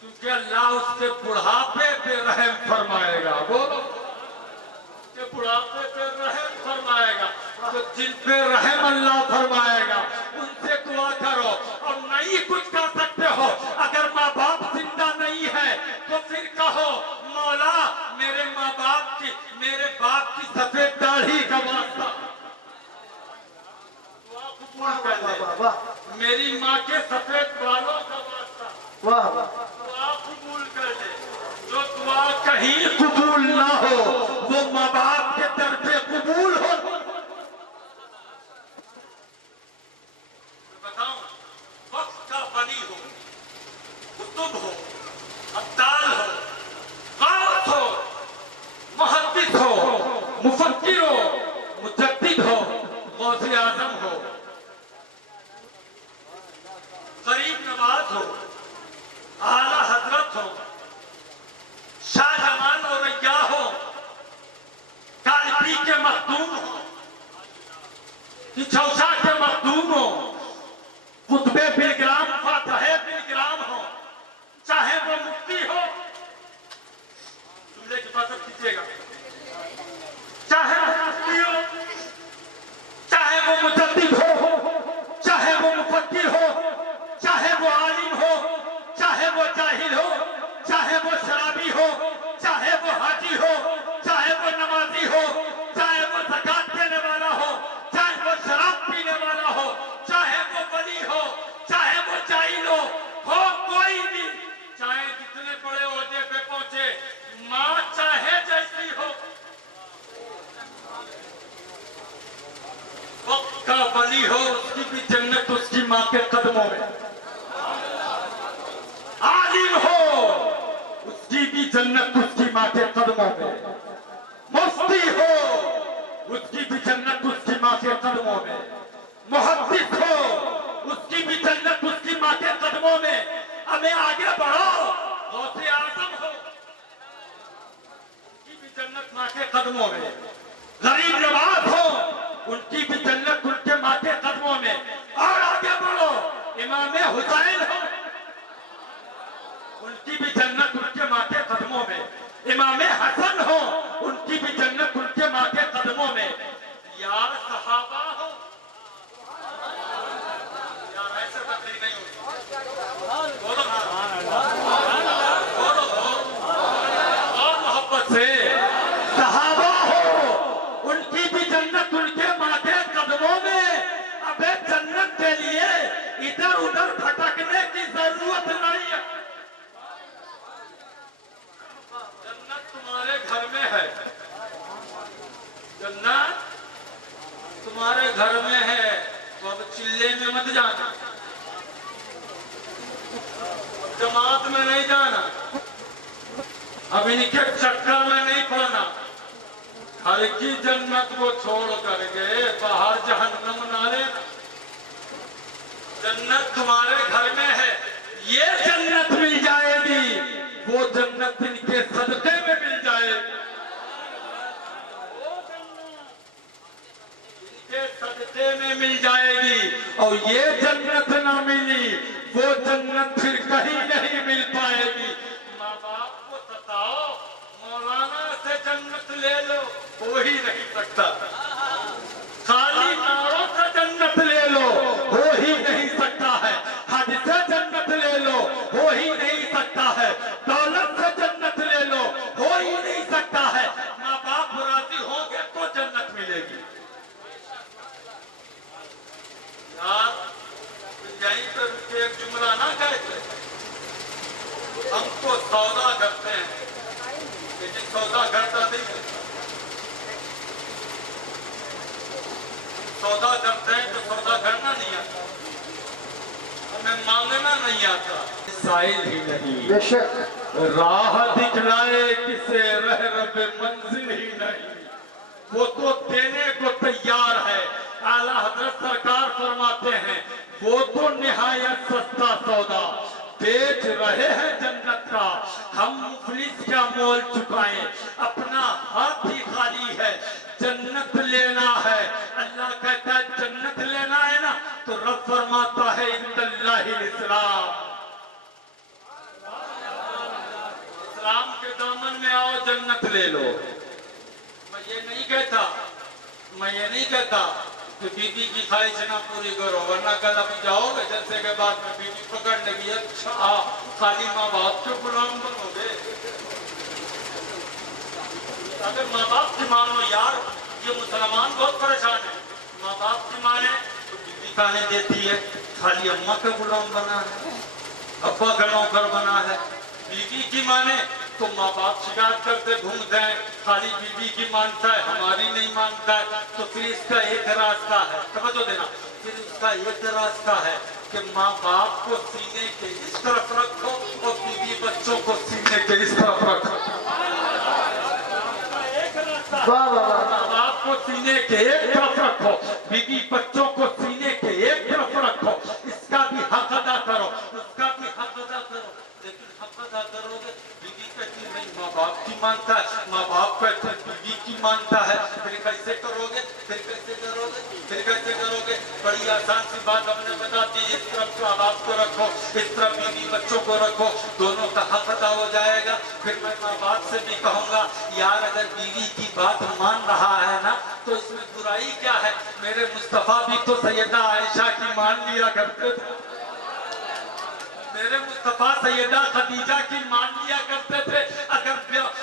क्योंकि अल्लाह उसके बुढ़ापे पे रहम फरमाएगा। बोलो, उसके बुढ़ापे पे रहम फरमाएगा। तो जिन पे रहम अल्लाह फरमाएगा उनसे दुआ करो, और नहीं कुछ कर सकते हो, अगर माँ बाप जिंदा नहीं है तो फिर कहो मौला मेरे माँ बाप की, मेरे बाप की सफेद दाढ़ी का वास्ता दुआ कबूल कर ले, वाह वाह मेरी माँ के सफेद बालों का वास्ता वाह वाह, दुआ कबूल कर ले। जो दुआ कहीं कबूल ना हो वो माँ बाप के दर पे कबूल हो। बताऊं, वक्त का बनी हो, कुतुब हो, अब्दाल हो, गाउस हो, मुहद्दिस हो, मुफक्किर हो, मुजद्दिद हो, गौसे आजम हो, गरीब नवाज हो, आला हजरत हो, शाहजहान और रैया हो, कालपी के मखदूम हो, चौसा के मखदूम हो, कुतबे बिलग्राम फातहे बिलग्राम हो, चाहे वो मुफ्ती हो, जुमले की हिफाजत कीजिएगा, चाहे वो मुफ्ती हो, चाहे वो मुजद्दिद हो, चाहे वो मुफक्किर हो, चाहे वो आलिम हो, चाहे वो जाहिल हो, चाहे वो शराबी हो, चाहे वो हाजी हो, चाहे वो नमाजी हो, चाहे वो ज़कात देने वाला हो, चाहे वो शराब पीने वाला हो, चाहे वो वली हो, चाहे वो जाहिल हो कोई भी, चाहे जितने बड़े ओहदे पे पहुंचे, माँ चाहे जैसी हो, वक्त का वली हो उसकी भी जन्नत उसकी माँ के कदमों में, आलिम हो उसकी भी जन्नत उसकी माँ के कदमों में, मुफ्ती हो उसकी भी जन्नत उसकी माँ के कदमों में, मुहद्दिस हो, उसकी भी जन्नत उसकी माँ के कदमों में। हमें आगे बढ़ो, गौसे आजम हो, उनकी भी जन्नत माँ के कदमों में। गरीब नवाज हो, उनकी भी जन्नत उनके माँ के कदमों में। और आगे बढ़ो, इमाम हुसैन हो, उनकी भी जन्नत उनके माँ के कदमों में। इमाम हसन हो, उनकी भी जन्नत उनके माँ के कदमों में। यार सहाबा हो, यार ऐसे तकलीफ नहीं होती। बोलो बोलो और मोहब्बत से। सहाबा हो, उनकी भी जन्नत उनके माँ के कदमों में। अबे जन्नत के लिए इधर उधर भटकने की जरूरत नहीं है। जन्नत तुम्हारे घर में है, जन्नत तुम्हारे घर में है। तो अब चिल्ले में मत जाना, जमात में नहीं जाना, अब इनके चक्कर में नहीं पड़ना। हर की जन्नत को छोड़ करके बाहर जहन्नम ना लेना। जन्नत तुम्हारे घर में है, ये जन्नत मिल जाएगी, वो जन्नत इनके सदके में मिल जाएगी। इनके सदके में मिल जाएगी। और ये जन्नत ना मिली, वो जन्नत फिर कहीं नहीं मिल पाएगी। माँ बाप को सताओ, मौलाना से जन्नत ले लो, हो ही नहीं सकता। खाली नारों से जन्नत ले लो, हो ही नहीं सकता है। हज से जन्नत ले लो, हो ही नहीं सकता है। दौलत से जन्नत ले लो, हो ही नहीं सकता है। माँ बाप राजी होंगे तो जन्नत मिलेगी। यार यहीं पर एक जुमला ना कहते, हमको सौदा करते हैं लेकिन सौदा करता नहीं है। सौदा करते हैं तो सौदा करना नहीं आता, हमें मांगना नहीं आता। साइल ही नहीं, बेशक राह दिखलाए किसे रह रबे मंजिल ही नहीं, वो तो देने को तैयार है। आला हजरत सरकार फरमाते हैं, वो तो निहायत सस्ता सौदा बेच रहे हैं जन्नत का। हम मुफलिस क्या मोल चुकाएं, अपना हाथ ही खाली है। जन्नत लेना है, अल्लाह कहता है जन्नत लेना है ना, तो रब फरमाता है इंदल्लाहिल इस्लाम, इस्लाम के दामन में आओ, जन्नत ले लो। मैं ये नहीं कहता कि बीबी की ख्वाहिश ना पूरी करो, वरना कल अभी जाओगे जैसे के बाद में बीबी पकड़ लेगी, अच्छा खाली माँ बाप के गुलाम बनोगे। अगर माँ बाप की मानो, यार ये मुसलमान बहुत परेशान है। माँ बाप की माने तो बीबी खाने देती है, खाली अम्मा का गुलाम बना है, अब्बा का नौकर बना है। बीबी की माने तो माँ बाप शिकायत करते घूमते हैं, खाली बीबी की मानता है, हमारी नहीं मानता है। तो फिर इसका एक रास्ता है, समझो देना, फिर इसका एक रास्ता है कि माँ बाप को सीने के इस तरफ रखो और बीबी बच्चों को सीने के इस तरफ रखो। वाह वाह वाह। माँ बाप को सीने के एक तरफ रखो, बीबी बच्चों को सीने के एक तरफ रखो। इसका भी हक अदा करो, उसका भी हक अदा करो। लेकिन हक अदा करोगे, बीबी कहती नहीं माँ बाप की मानता है, माँ बाप कहते बीबी की मानता है, फिर कैसे करोगे, फिर कैसे करोगे, फिर कैसे करोगे? बड़ी आसान सी बात हमने बता दी, इस तरफ माँ बाप को रखो, इस तरफ बीबी बच्चों को रखो, दोनों का हक अदा हो जाएगा। फिर मैं माँ बाप से भी कहूँगा, यार अगर बीवी की बात मान रहा है ना, तो इसमें बुराई क्या है? मेरे मुस्तफा भी तो सैयदा आयशा की मान लिया करते थे, मेरे मुस्तफा सैयदा खदीजा की मान लिया करते थे।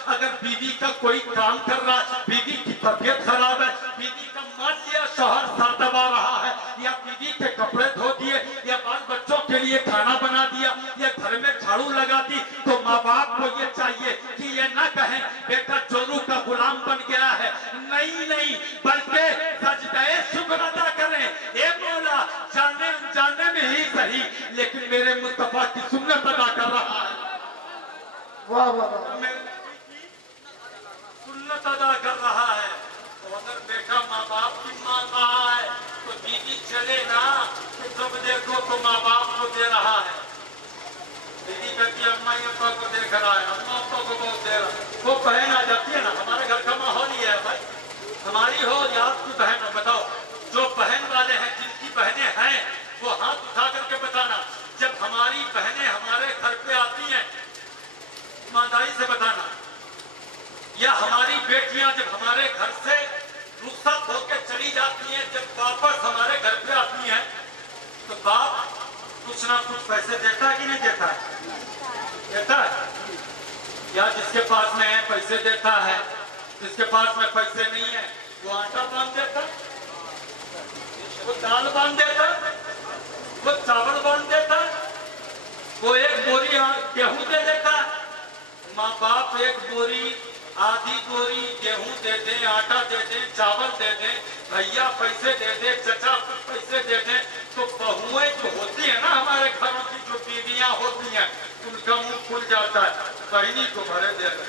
अगर बीवी का कोई काम कर रहा है, बीवी की तबीयत खराब है, बीवी का मान लिया शौहर साथ दबा रहा है, या बीवी के कपड़े धो दिए, या बाल बच्चों के लिए खाना बना दिया, या घर में झाड़ू लगा दी, तो माँ बाप को ये चाहिए कि ये ना कहें बेटा चोरू का गुलाम बन गया है, नहीं, बल्कि सजदाए शुक्र अदा करें, ए मौला जाने अनजाने में ही सही, लेकिन मेरे मुस्तफा की सुन्नत अदा कर रहा है। वाह वाह वाह। सुन्नत अदा कर रहा है। तो अगर बेटा माँ बाप की मान रहा है, तो बीवी चले ना कि जब देखो तो माँ बाप को दे रहा है, दीदी कहती अम्मा अब्बा को देख रहा है, अम्मा अब्बा को बहुत दे रहा है। वो बहन आ जाती है ना, हमारे घर का माहौल ही है भाई, हमारी हो या आपकी बहन हो, बताओ जो बहन वाले हैं, जिनकी बहनें हैं, वो हाथ उठा करके बताना। जब हमारी बहनें हमारे घर पे आती हैं, ईमानदारी से बताना, या हमारी बेटियां जब हमारे घर से रुखसत होकर चली जाती हैं, जब वापस हमारे घर पे आती हैं, तो बाप कुछ ना कुछ पैसे देता है कि नहीं देता है? देता है। या जिसके पास में है पैसे देता है, जिसके पास में पैसे नहीं है वो आटा बांध देता, वो दाल बांध देता, वो चावल बांध देता, वो एक बोरी गेहूं दे देता। माँ बाप एक बोरी, आधी बोरी गेहूं दे दे, आटा दे दे, चावल दे दे, भैया पैसे दे दे, चचा कुछ पैसे दे दे, तो बहुएं जो होती है ना हमारे घरों की, जो बीवियां होती हैं, उनका मुंह खुल जाता है, बहनी को भरे दे रहे,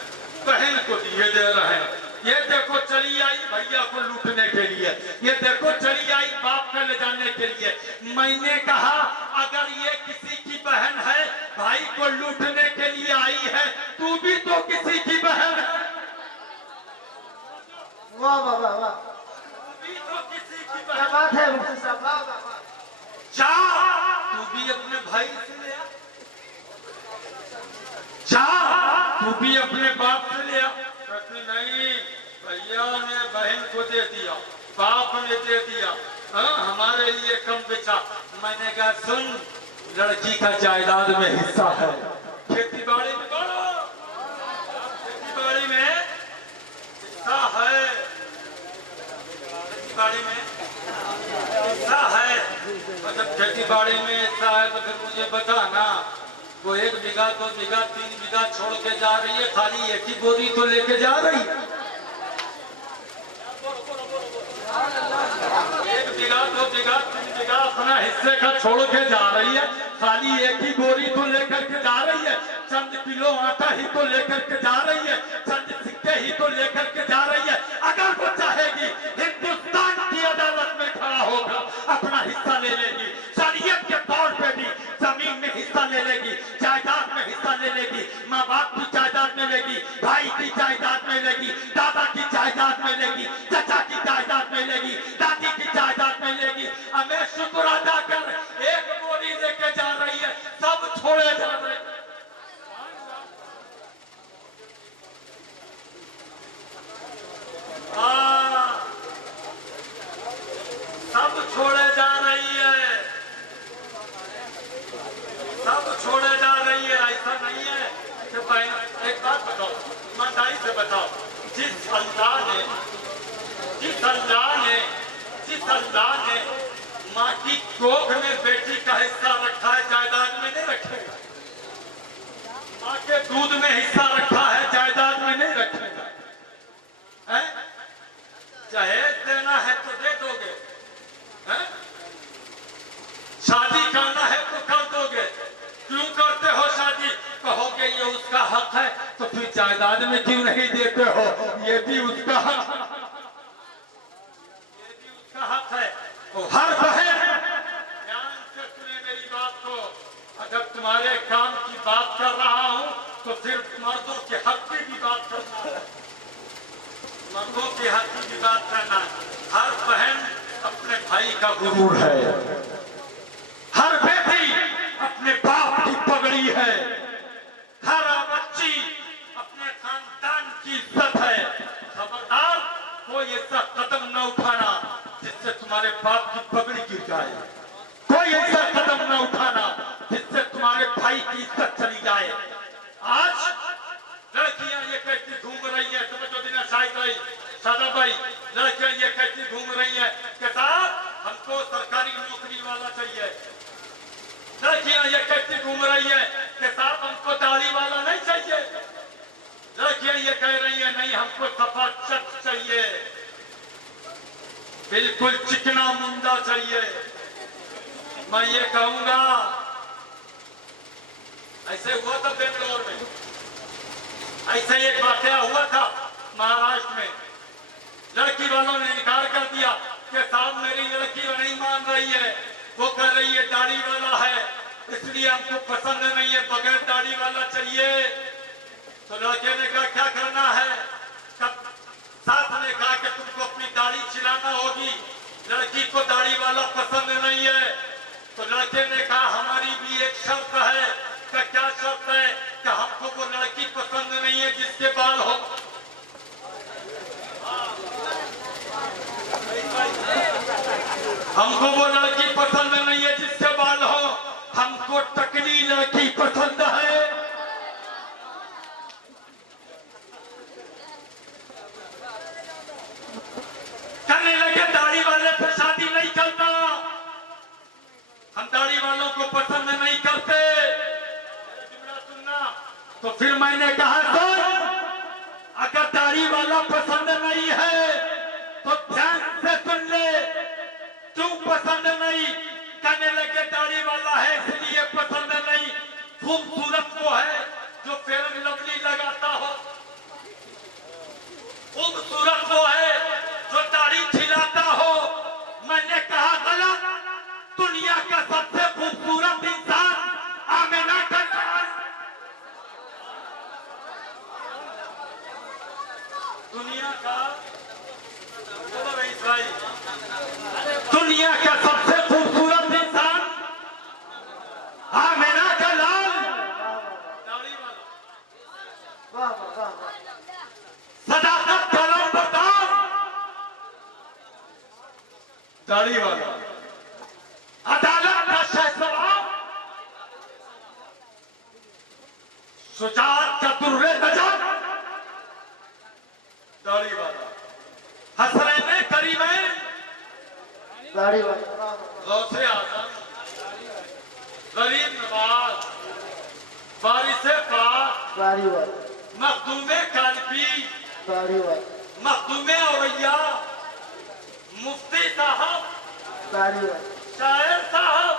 बहन को दिए दे रहे हैं। ये देखो चली आई भैया को लूटने के लिए, ये देखो चली आई बाप को ले जाने के लिए। मैंने कहा अगर ये किसी की बहन है, भाई को लूटने के लिए आई है, तू भी तो किसी की बहन है। वाह वाह वाह वाह, तू भी तो किसी की क्या बहन। बात है मुफ्ती साहब, वाह वाह वाह। जा तू भी अपने भाई से ले आ, जा तू भी अपने बाप से ले आ। कहती नहीं, भैया ने बहन को दे दिया, बाप ने दे दिया, हाँ हमारे लिए कम बेचा। मैंने कहा सुन, लड़की का जायदाद में हिस्सा है, खेती बाड़ी में बोलो, खेती बाड़ी में हिस्सा है, खेती बाड़ी में हिस्सा है। और जब खेती बाड़ी में हिस्सा है तो फिर मुझे बताना, वो 1 बीघा 2 बीघा 3 बीघा छोड़ के जा रही है, खाली एक ही बोरी तो लेके जा रही है। 1 बीघा 2 बीघा 3 बीघा अपना हिस्से का छोड़ के जा रही है, खाली एक ही बोरी तो लेकर के जा रही है, चंद किलो आटा ही तो लेकर के जा रही है, चंद सिक्के ही तो लेकर के जा रही है। अगर वो चाहेगी हिंदुस्तान की अदालत में खड़ा होकर अपना हिस्सा ले लेगी, शरीयत के तौर पे भी जमीन में हिस्सा ले लेगी, जायदाद में हिस्सा ले लेगी, माँ बाप की जायदाद में लेगी, भाई की जायदाद में लेगी, दादा की जायदाद में लेगी, चाचा की जायदाद में लेगी, दादी की जायदाद में लेगी। हमें शुक्र अदा कर, एक बोरी लेके जा रही है, सब छोड़े जा रहे हैं। सब छोड़े जा रही है, सब छोड़े जा रही है। ऐसा नहीं है कि भाई, एक बात बताओ, ईमानदारी से बताओ, जिस अल्लाह ने माँ की कोख में बेटी का हिस्सा रखा है, जायदाद में नहीं रखेगा। माँ के दूध में हिस्सा रखा है, जायदाद में नहीं रखेगा। है? जहेज देना है तो दे दोगे, है? शादी करना है तो कर दोगे। क्यों करते हो शादी? कहोगे ये उसका हक है, तो फिर जायदाद में क्यों नहीं देते हो? ये भी उसका हक, ये भी उसका हक है। तो हर बहन ध्यान से सुने मेरी बात को, अगर तुम्हारे काम की बात कर रहा हूं तो फिर मर्दों के हक की भी बात करना है, मर्दों के हक की भी बात करना है। हर बहन अपने भाई का गुरूर है, हर बेटी अपने बाप की पगड़ी है, हर बच्ची अपने खानदान की इज्जत है। खबरदार कोई ऐसा कदम न उठाना जिससे तुम्हारे बाप की पगड़ी गिर जाए, कोई ऐसा कदम न उठाना जिससे तुम्हारे भाई की इज्जत चली जाए। आज लड़कियां ये कहती घूम रही है, समझो बिना शायद भाई, सादा भाई, लड़कियां ये कहती घूम रही है कि साहब हमको सरकारी नौकरी वाला चाहिए। लड़कियां ये कहती घूम रही है कि साहब हमको दाढ़ी वाला नहीं चाहिए। लड़कियां ये कह रही है नहीं हमको सफा चक चाहिए, बिल्कुल चिकना मुंडा चाहिए। मैं ये कहूंगा, ऐसे हुआ था बेंगलोर में, ऐसे एक वाकया हुआ था महाराष्ट्र में। लड़की वालों ने इनकार कर दिया कि साहब मेरी लड़की वो नहीं मान रही है, वो कह रही है दाढ़ी वाला है इसलिए हमको पसंद नहीं है, बगैर दाढ़ी वाला चाहिए। तो लड़के ने कहा क्या करना है? सास ने कहा कि तुमको अपनी दाढ़ी छिलाना होगी, लड़की को दाढ़ी वाला पसंद नहीं है। तो लड़के ने कहा हमारी भी एक शर्त है। क्या शर्त है? कि हमको वो लड़की पसंद नहीं है जिसके बाल हो। हमको वो लड़की पसंद नहीं है जिसके बाल हो, हमको टकली लड़की पसंद है। कहने लगे दाढ़ी वाले से शादी नहीं करना, हम दाढ़ी वालों को पसंद नहीं करते। जुमला सुनना। तो फिर मैंने कहा सर अगर दाढ़ी वाला पसंद नहीं है तो ध्यान से सुन ले, क्यों पसंद नहीं? कहने लगे दाढ़ी वाला है इसलिए पसंद नहीं, खूबसूरत वो है जो फेयर एंड लवली लगाता हो, खूबसूरत वो है जो दाढ़ी छिलाता हो। मैंने कहा गलत, दुनिया का सबसे खूबसूरत इंसान आमिना का लाल, दुनिया का दुनिया का सबसे खूबसूरत इंसान आमिना का लाल, दाढ़ी वाला, वाह वाह वाह वाह। सदाकत का लंबरदार, दाढ़ी वाला, अदालत का शहसवार, शुजाअत का दुर्रे नजात, दाढ़ी वाला, हसरैन करीमैन, दाढ़ी वाला, वाह वाह। गौसे आजम, गरीब नवाज, बारिशे पाक, दाढ़ी वाला, मखदूमे कालपी, दाढ़ी वाला, मखदूमे औरैया, मुफ्ती साहब, दाढ़ी वाला, शायर साहब,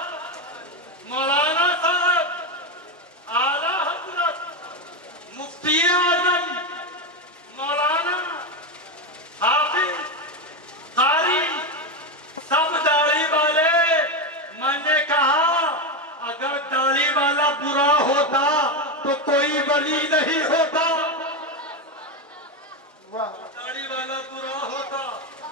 मौलाना साहब, आला हजरत, मुफ्ती आजम, मौलाना, हाफिज, कारी, सब दाढ़ी वाले। मैंने कहा अगर दाढ़ी वाला बुरा होता तो कोई वली नहीं होता, वाह दाढ़ी वाला बुरा होता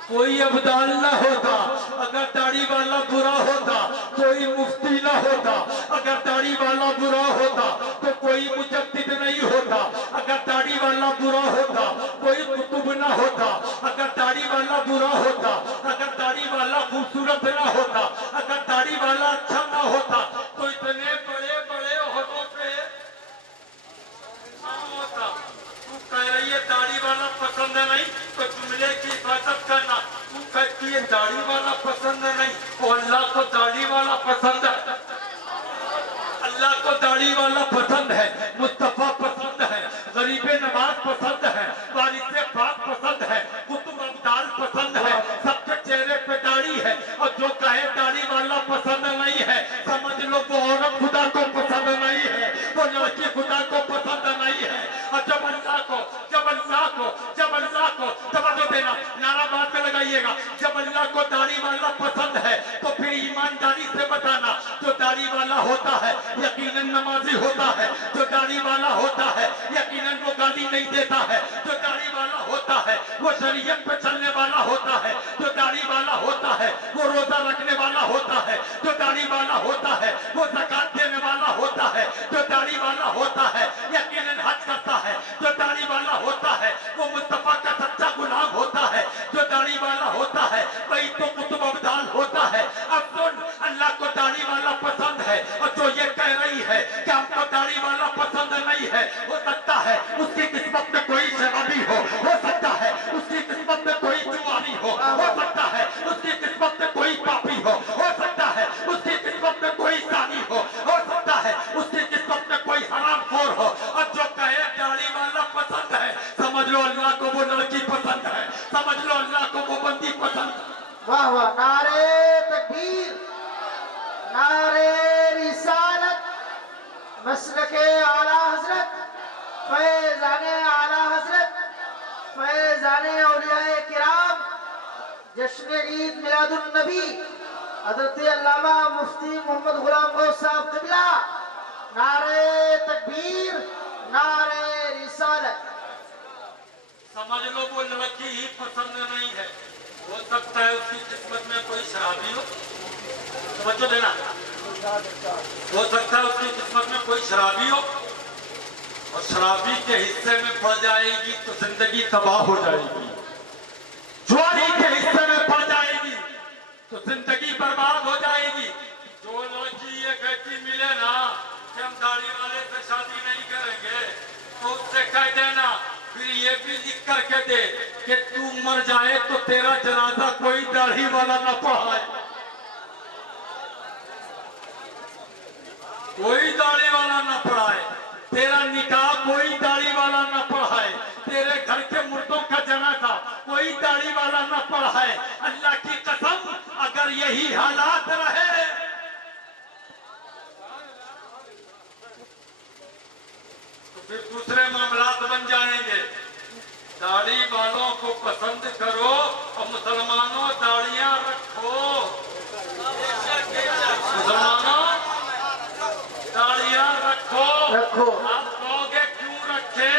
कोई अब्दाल न होता, अगर दाढ़ी वाला बुरा होता कोई मुफ्ती न होता, अगर दाढ़ी वाला बुरा होता तो कोई मुजद्दिद नहीं होता, अगर दाढ़ी वाला बुरा होता कोई कुतुब न होता, अगर दाढ़ी वाला बुरा होता, अगर दाढ़ी वाला खूबसूरत न होता, अगर दाढ़ी वाला अच्छा न होता तो इतने बड़े बड़े ओहदों पे होता। तू कह रही है दाढ़ी वाला पसंद नहीं तो जुमले की हिफाजत करना। तू कहती है दाढ़ी वाला पसंद नहीं, और अल्लाह को दाढ़ी वाला पसंद है, अल्लाह को दाढ़ी वाला पसंद है, मुस्तफा पसंद है, गरीबे नवाज पसंद है, वारिसे पाक पसंद है, कुतुब अब्दाल पसंद है, सबके चेहरे पे दाढ़ी है। और जो कहे दाढ़ी वाला पसंद नहीं है समझ लो वो औरत खुदा को पसंद नहीं है, वो लड़की खुदा को पसंद नहीं है। और जब अल्लाह को तवज्जो देना, नारा बात में लगाइएगा, जब अल्लाह को दाढ़ी वाला पसंद है तो फिर ईमानदारी से बताना जो दाढ़ी वाला होता है यकीनन नमाजी होता है, जो दाढ़ी वाला होता है यकीनन वो गाली नहीं देता है, जो दाढ़ी वाला होता है वो शरीयत पे चलने वाला होता है, जो दाढ़ी वाला होता है वो रोजा रखने वाला होता है, जो दाढ़ी वाला होता है वो ज़कात देने वाला होता है, जो दाढ़ी वाला होता है यकीनन हज करता है, जो दाढ़ी वाला होता है वो मुस्तफा का सच्चा गुलाम होता है, जो दाढ़ी वाला होता है वही तो कुतुब अब्दाल होता है। अब सुन, अल्लाह को दाढ़ी वाला पसंद है, और जो ये कह रही है कि हमको दाढ़ी वाला पसंद नहीं है, हो सकता है उसकी किस्मत में कोई शराबी हो सकता है उसकी किस्मत में कोई जुआरी हो सकता है उसकी किस्मत में कोई पापी हो सकता है उसकी किस्मत में कोई सानी हो सकता है उसकी किस्मत में कोई हरामखोर हो। और जो कहे दाढ़ी वाला पसंद है समझ लो अल्लाह को वो लड़की पसंद है, समझ लो अल्लाह को वो बंदी पसंद है। वाह वाह। नारे तकबीर, नारे रिसालत, मसलके आला हजरत, फैज़ाने आला हजरत, फैज़ाने औलियाए किराम, जश्न जश्न ईद मिलादुन नबी हजरत अल्लामा मुफ्ती मोहम्मद गुलाम गौस साहब क़िबला, नारे तकबीर, नारे रिसालत। समझ लो वो लड़की ही पसंद नहीं है, हो सकता है उसकी किस्मत में कोई शराबी हो, समझो लेना, हो सकता है उसकी किस्मत में कोई शराबी हो और शराबी के हिस्से में पड़ जाएगी तो जिंदगी तबाह हो जाएगी, जुआरी के हिस्से में पड़ जाएगी तो जिंदगी बर्बाद हो जाएगी। जो लड़की ये कहती मिले ना कि हम दाढ़ी वाले से शादी नहीं करेंगे तो उससे कह देना, फिर ये भी लिख करके दे कि तू मर जाए तो तेरा जनाजा कोई दाढ़ी वाला न पढ़ाए, कोई दाढ़ी वाला न पढ़ाए, तेरा निकाह कोई दाढ़ी वाला न पढ़ाए, तेरे घर के मुर्दों का जनाजा कोई दाढ़ी वाला न पढ़ाए। अल्लाह की कसम अगर यही हालात रहे तो फिर दूसरे मामलात बन जाएंगे। दाढ़ी वालों को पसंद करो और मुसलमानों दाढ़ियां रखो, मुसलमानों दाढ़ियां रखो। आप कहोगे क्यों रखे,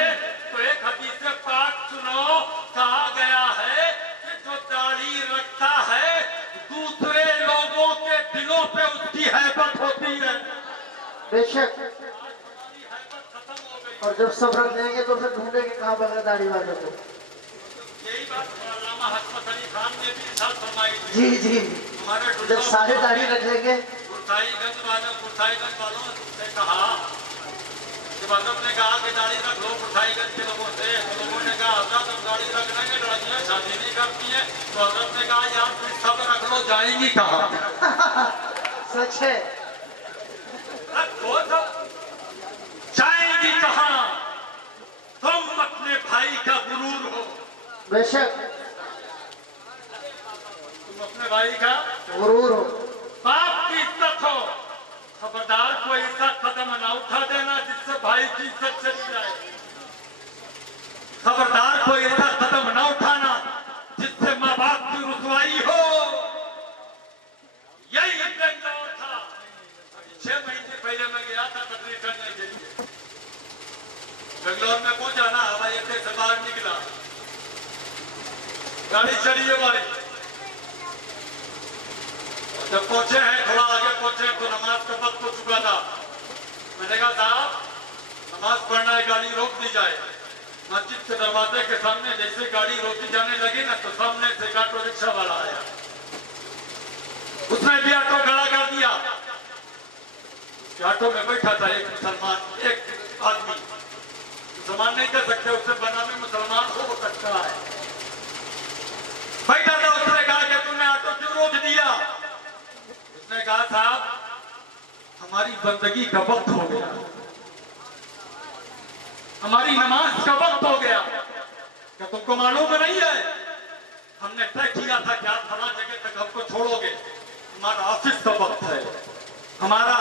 तो एक हदीस पाक सुनो, कहा गया है कि जो दाढ़ी रखता है दूसरे लोगों के दिलों पे उसकी हैबत होती है। बेशक, हमारी हैबत खत्म हो गई। और जब सब रख देंगे तो फिर ढूंढेंगे कहाँ बगैर दाढ़ी वाले को। यही बात अल्लामा हसरत अली खान ने भी इरशाद फरमाई थी। जी जी, हमारे जब सारे दाढ़ी रख लेंगे। गुरसाईगंज वालों से कहा, जब हजरत ने कहा कि दाढ़ी रख लो गुरसाईगंज के लोगों से, तो लोगों ने कहा हजरत हम दाढ़ी रख लेंगे, लड़कियां शादी नहीं करती हैं। तो हजरत ने कहा यार फिर सब रख लो, जाएंगी कहाँ? सच है, रखो सब, जाएंगी कहाँ? तुम अपने भाई का गुरूर हो, बेशक तुम अपने भाई का गुरूर हो, बाप की इज्जत हो। खबरदार कोई ऐसा कदम ना उठा देना जिससे भाई की इज्जत चली जाए, खबरदार कोई ऐसा कदम ना उठाना जिससे माँ बाप की रुसवाई हो। यही बेंगलोर था, अभी 6 महीने पहले मैं गया था तकरीर करने के लिए, बेंगलोर में पहुंचा ना, हवाई अड्डे से बाहर निकला, गाड़ी चली हमारी, जब पहुंचे हैं थोड़ा आगे पहुंचे तो नमाज का वक्त हो चुका था। मैंने कहा साहब नमाज पढ़ना है, गाड़ी रोक दी जाए। मस्जिद के दरवाजे के सामने जैसे गाड़ी रोकी जाने लगी ना तो सामने से एक ऑटो रिक्शा वाला आया, उसने भी ऑटो खड़ा कर दिया। ऑटो में बैठा था एक मुसलमान, एक आदमी, मुसलमान नहीं कह सकते, उससे बना में मुसलमान हो सकता है, बैठा था। उसने कहा कि तुमने ऑटो क्यों रोक दिया? उसने कहा साहब हमारी बंदगी का वक्त हो गया, हमारी नमाज का वक्त हो गया। क्या तुमको मालूम नहीं है हमने तय किया था कि आप फला जगह तक हमको छोड़ोगे, हमारा ऑफिस का वक्त है, हमारा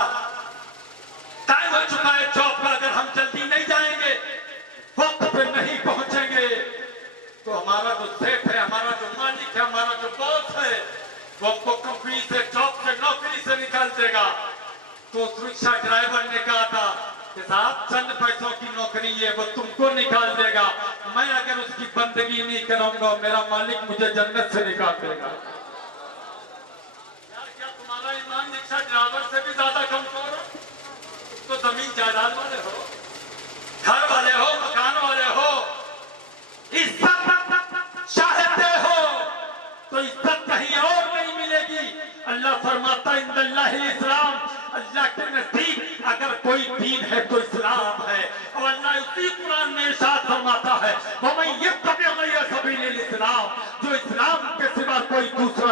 टाइम हो चुका है जॉब का, अगर हम जल्दी नहीं जाएंगे, वक्त पे नहीं पहुंचेंगे तो हमारा जो सेठ है, हमारा जो मालिक है, हमारा जो बॉस है वो हमको कंपनी से, जॉब से, नौकरी से निकाल देगा। तो उस रिक्शा ड्राइवर ने कहा था कि साहब चंद पैसों की नौकरी है, वो तुमको निकाल देगा, मैं अगर उसकी बंदगी नहीं करूंगा मेरा मालिक मुझे जन्नत से निकाल देगा। यार क्या तुम्हारा ईमान रिक्शा ड्राइवर से भी ज्यादा कमजोर हो? तो जमीन जायदाद वाले हो, घर वाले हो, मकान वाले हो, इज्जत चाहते हो तो इज्जत कहीं और नहीं मिलेगी। अल्लाह फरमाता है इंदल्लाहि इस्लाम, अल्लाह के नजदीक अगर कोई दीन है तो इस्लाम है। और अल्लाह उसी कुरान में इरशाद फरमाता है वमन यत्तबि गैर सबीलिल इस्लाम, जो इस्लाम के सिवा कोई दूसरा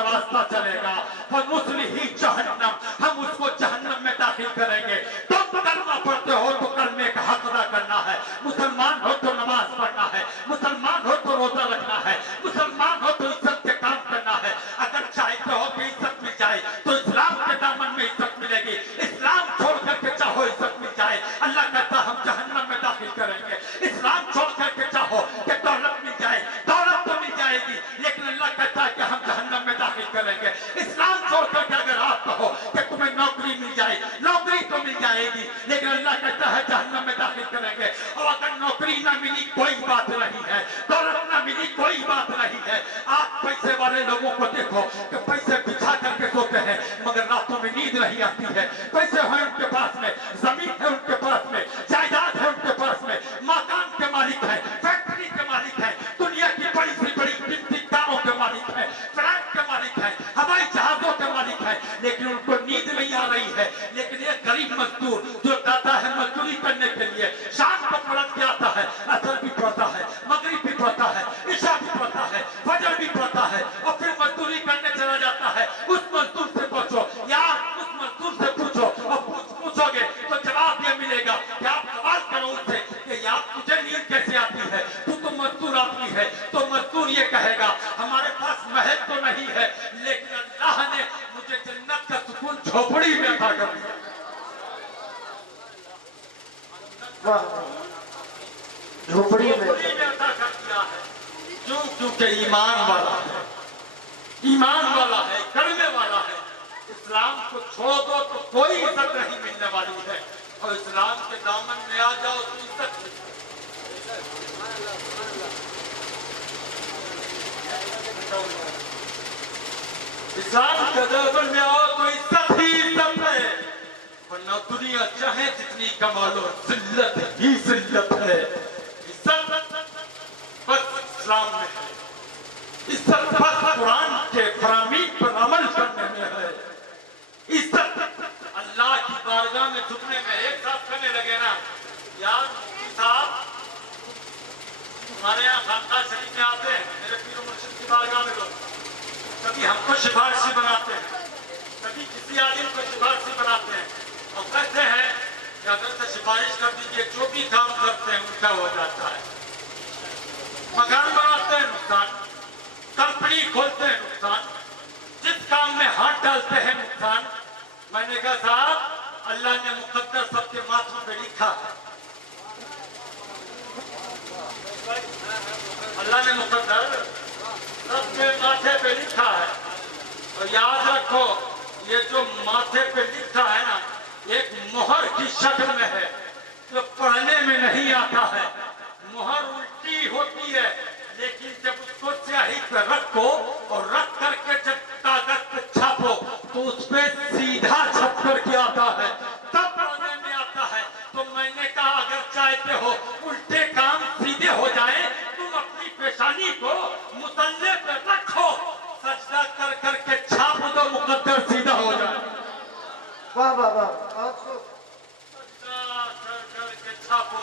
लोगों को देखो कि पैसे बिछा करके सोते हैं मगर रातों में नींद नहीं आती है। पैसे हैं उनके पास में, जमीन है उनके पास में, जायदाद है उनके पास में, मकान के मालिक है, फैक्ट्री के मालिक है, दुनिया की बड़ी से बड़ी कीमती कारों के मालिक है, फ्लाइट के मालिक है, हवाई जहाजों के मालिक है, लेकिन उनको नींद नहीं आ रही है। लेकिन एक गरीब मजदूर जो जाता है मजदूरी करने के लिए, शाम को पलट के आता है, असर भी पड़ता है, मगरिब भी पड़ता है, ईशा भी पड़ता है, फजर भी पड़ता है और फिर मजदूरी करने चला जाता है। उस मजदूर से पूछो यार, उस मजदूर से पूछो और पूछोगे तो जवाब ये मिलेगा कि आप सवाल करो उससे कि यार तुझे नींद कैसे आती है, तू तो मजदूर आदमी है। तो मजदूर ये कहेगा हमारे पास महल तो नहीं है लेकिन अल्लाह ने मुझे जन्नत का सुकून झोपड़ी में अता कर दिया। झोपड़ी में अता कर दिया है। क्योंकि ईमान वाला है, ईमान वाला है, करने वाला है। इस्लाम को छोड़ दो तो कोई इज्जत नहीं मिलने वाली है और इस्लाम के दामन में आ जाओ तो इज्जत मिलेगी। इस्लाम के दामन में आओ तो इज्जत ही इज्जत है, वरना दुनिया चाहे जितनी कमा लो जिल्लत ही जिल्लत है। इज्जत बस इस्लाम में है, इज्जत बस कुरान के फरामीन पर अमल करने में है। इज्जत अल्लाह की बारगाह में झुकने में। एक साथ कहने लगे ना यार मुफ्ती साहब हमारे यहाँ खानका शरीफ में आते हैं, मेरे पीर मुर्शिद की बारगाह में लोग कभी हमको सिफारिशी बनाते हैं, कभी किसी आलिम को सिफारिशी बनाते हैं और कहते हैं कि अगर से सिफारिश कर दीजिए जो भी काम करते हैं उनका हो जाता है। मकान बनाते हैं नुकसान, कंपनी खोलते हैं नुकसान, जिस काम में हाथ डालते हैं नुकसान। मैंने कहा साहब अल्लाह ने मुकद्दर सबके माथों पे लिखा है, अल्लाह ने मुकद्दर सबके माथे पे लिखा है। और याद रखो ये जो माथे पे लिखा है ना एक मोहर की शक्ल में है जो पढ़ने में नहीं आता है। मोहर उल्टी होती है लेकिन जब उसको स्याही पे रखो और रख करके जब कागज पे छापो तो उस पे सीधा छप करके आता है, तब पढ़ने में आता है। तो मैंने कहा अगर चाहते हो उल्टे काम सीधे हो जाए तुम अपनी पेशानी को मुसल्ले पे रखो, सजदा कर करके छाप दो, मुकद्दर सीधा हो जाए। वाह वाह वाह, बहुत खूब। सजदा कर करके छापो,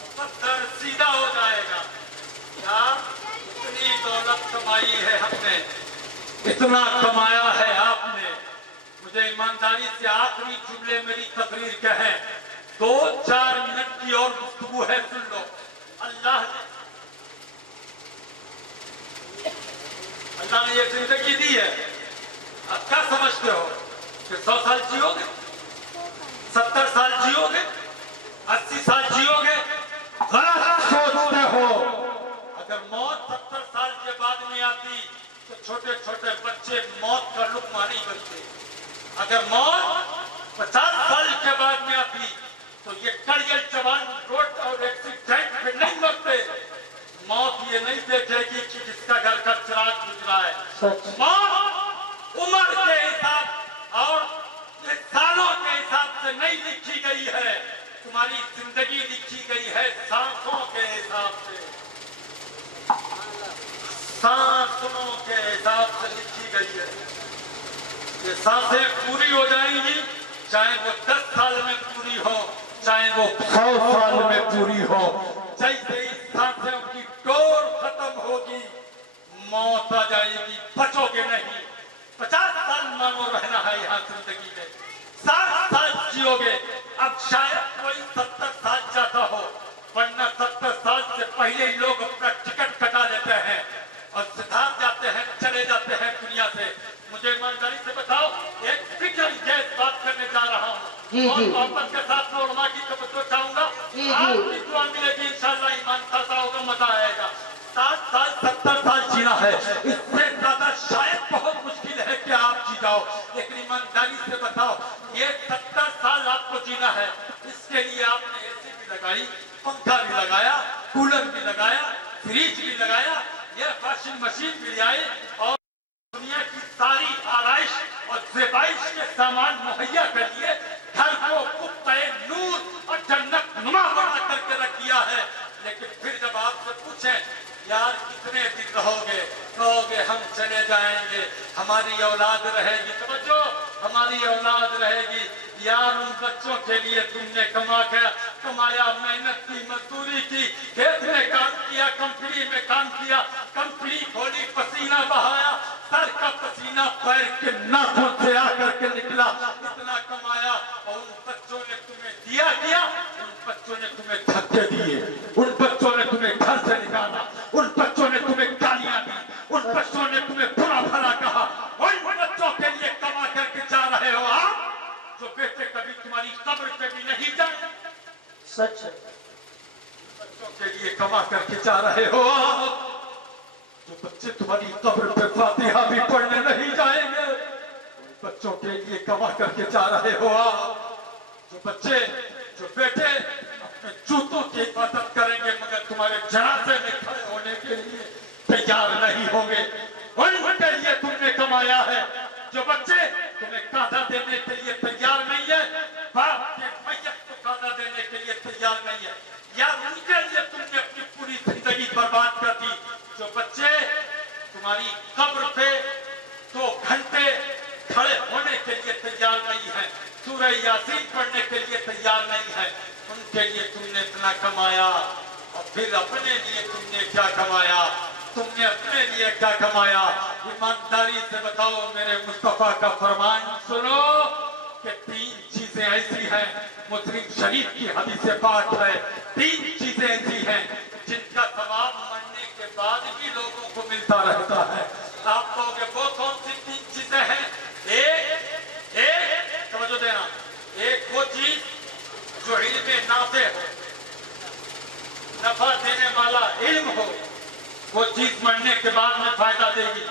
मुकद्दर सीधा हो जाएगा। यार इतनी दौलत कमाई है हमने, इतना कमाया है आपने। मुझे ईमानदारी से आखिरी जुमले मेरी तकरीर के हैं, 2-4 मिनट की और गुफ्तगू है, सुन लो। अल्लाह ने ये जिंदगी दी है, अब क्या समझते हो कि 100 साल जियोगे, 70 साल जियोगे, 80 साल जियोगे? गलत सोचते हो। अगर मौत 70 साल के बाद में आती तो छोटे छोटे बच्चे मौत का लुक़्मा नहीं बनते। अगर मौत 50 साल के बाद में आती तो ये कड़ियल जवान रोड और एक्सीडेंट पे नहीं मरते। मौत ये नहीं देखेगी कि जिसका घर का चिराग बुझ रहा है। मौत उम्र के हिसाब और सालों के हिसाब से नहीं लिखी गई है, तुम्हारी जिंदगी लिखी गई है सांसों के हिसाब से, सांसों के हिसाब से लिखी गई है। ये सांसें पूरी हो जाएंगी, चाहे वो 10 साल में पूरी हो, चाहे वो 100 साल में पूरी हो। जैसे ही सांसें की डोर खत्म होगी मौत आ जाएगी, बचोगे नहीं। 50 साल मानो रहना है यहाँ जिंदगी में, 60 साल जियोगे। अब शायद कोई 70 साल जाता हो, वरना 70 साल से पहले ही लोग अपना टिकट कटा लेते हैं और सिद्धार्थ जाते हैं, चले जाते हैं दुनिया से। मुझे ईमानदारी से बताओ, एक फिक्र जैस बात करने जा रहा हूँ और मोहब्बत के साथ में उलमा की तवज्जो चाहूंगा। आपकी दुआ मिलेगी इंशाअल्लाह, ईमान ताज़ा होगा, मजा आएगा। 60 साल 70 साल जीना है, इससे ज्यादा शायद बहुत मुश्किल है कि आप जी जाओ। लेकिन ईमानदारी से बताओ, ये 70 साल आपको जीना है, इसके लिए आपने एसी भी लगाई, पंखा भी लगाया, कूलर भी लगाया, फ्रिज भी लगाया, ये वॉशिंग मशीन मशीन भी आई और दुनिया की सारी आराइश और ज़ेबाइश के सामान मुहैया कर लिए घर को कुत्ते नूर और जन्नत नुमा बना करके रख दिया है। लेकिन फिर जब आपसे पूछें यार कितने दिन रहोगे, कहोगे हम चले जाएंगे, हमारी औलाद रहेगी। समझो हमारी औलाद रहेगी। यार उन बच्चों के लिए तुमने कमाया, मेहनत की, मजदूरी की, खेत में काम किया, कंपनी में काम किया, कंपनी खोली, पसीना बहाया, सर का पसीना पैर के नाखून से आकर के निकला, इतना कमाया और उन बच्चों ने तुम्हें दिया, उन बच्चों ने तुम्हें धक्के दिए, उन बच्चों ने तुम्हें घर से निकाला, उन बच्चों ने तुम्हें गालियां दी, उन बच्चों ने तुम्हें बुरा भला कहा। उन बच्चों के लिए कमा करके जा रहे हो आप, जो बेटे कभी तुम्हारी कब्र पे भी नहीं जाए। सच है। बच्चों के लिए कमा करके जा रहे हो आप, जो बच्चे तुम्हारी कब्र पे फातिहा भी पढ़ने नहीं जाएंगे। बच्चों के लिए कमा करके जा रहे हो आप, जो बच्चे, जो बेटे अपने जूतों की हिफाजत करेंगे मगर तुम्हारे जनाजे में खड़े होने के लिए तैयार नहीं होंगे। उनके लिए तुमने कमाया है। जो बच्चे तुम्हें कांधा देने के लिए तैयार नहीं है, बाप के मैयत को कांधा देने के लिए तैयार नहीं है, या उनके लिए तुमने अपनी पूरी जिंदगी बर्बाद कर दी। जो बच्चे तुम्हारी कब्र पे 2 घंटे खड़े होने के लिए तैयार नहीं है, सूरह यासीन पढ़ने के लिए तैयार नहीं है, उनके लिए तुमने इतना कमाया। और फिर अपने लिए तुमने क्या कमाया? तुमने अपने लिए क्या कमाया? ईमानदारी से बताओ। मेरे मुस्तफा का फरमान सुनो कि 3 चीजें ऐसी हैं, मुस्लिम शरीफ की हदीस पाक है, 3 चीजें ऐसी हैं जिनका सवाब मरने के बाद भी लोगों को मिलता रहता है। आप कहोगे वो कौन सी 3 चीजें हैं? एक समझो देना, एक वो चीज जो इल्म नाफे हो, नफा देने वाला इल्म हो, वो चीज मरने के बाद में फायदा देगी।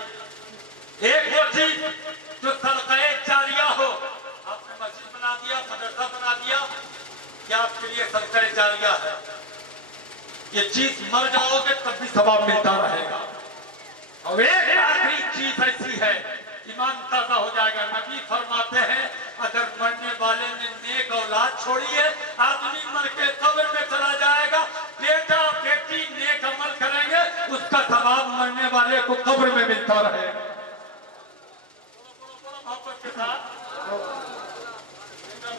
एक वो चीज जो सदक़े जारिया हो, आपने मस्जिद बना दिया, मदरसा बना दिया, क्या आपके लिए सदक़े जारिया है? ये चीज मर जाओगे तब भी सवाब मिलता रहेगा। और एक आखिरी चीज ऐसी है, ईमान ताजा हो जाएगा। नबी फरमाते हैं अगर मरने वाले ने नेक औलाद छोड़ी है, आदमी मर के कब्र में चला जाएगा, बेटा बेटी नेक अमल करेंगे, उसका सवाब मरने वाले को कब्र में मिलता रहेगा। मोहब्बत के साथ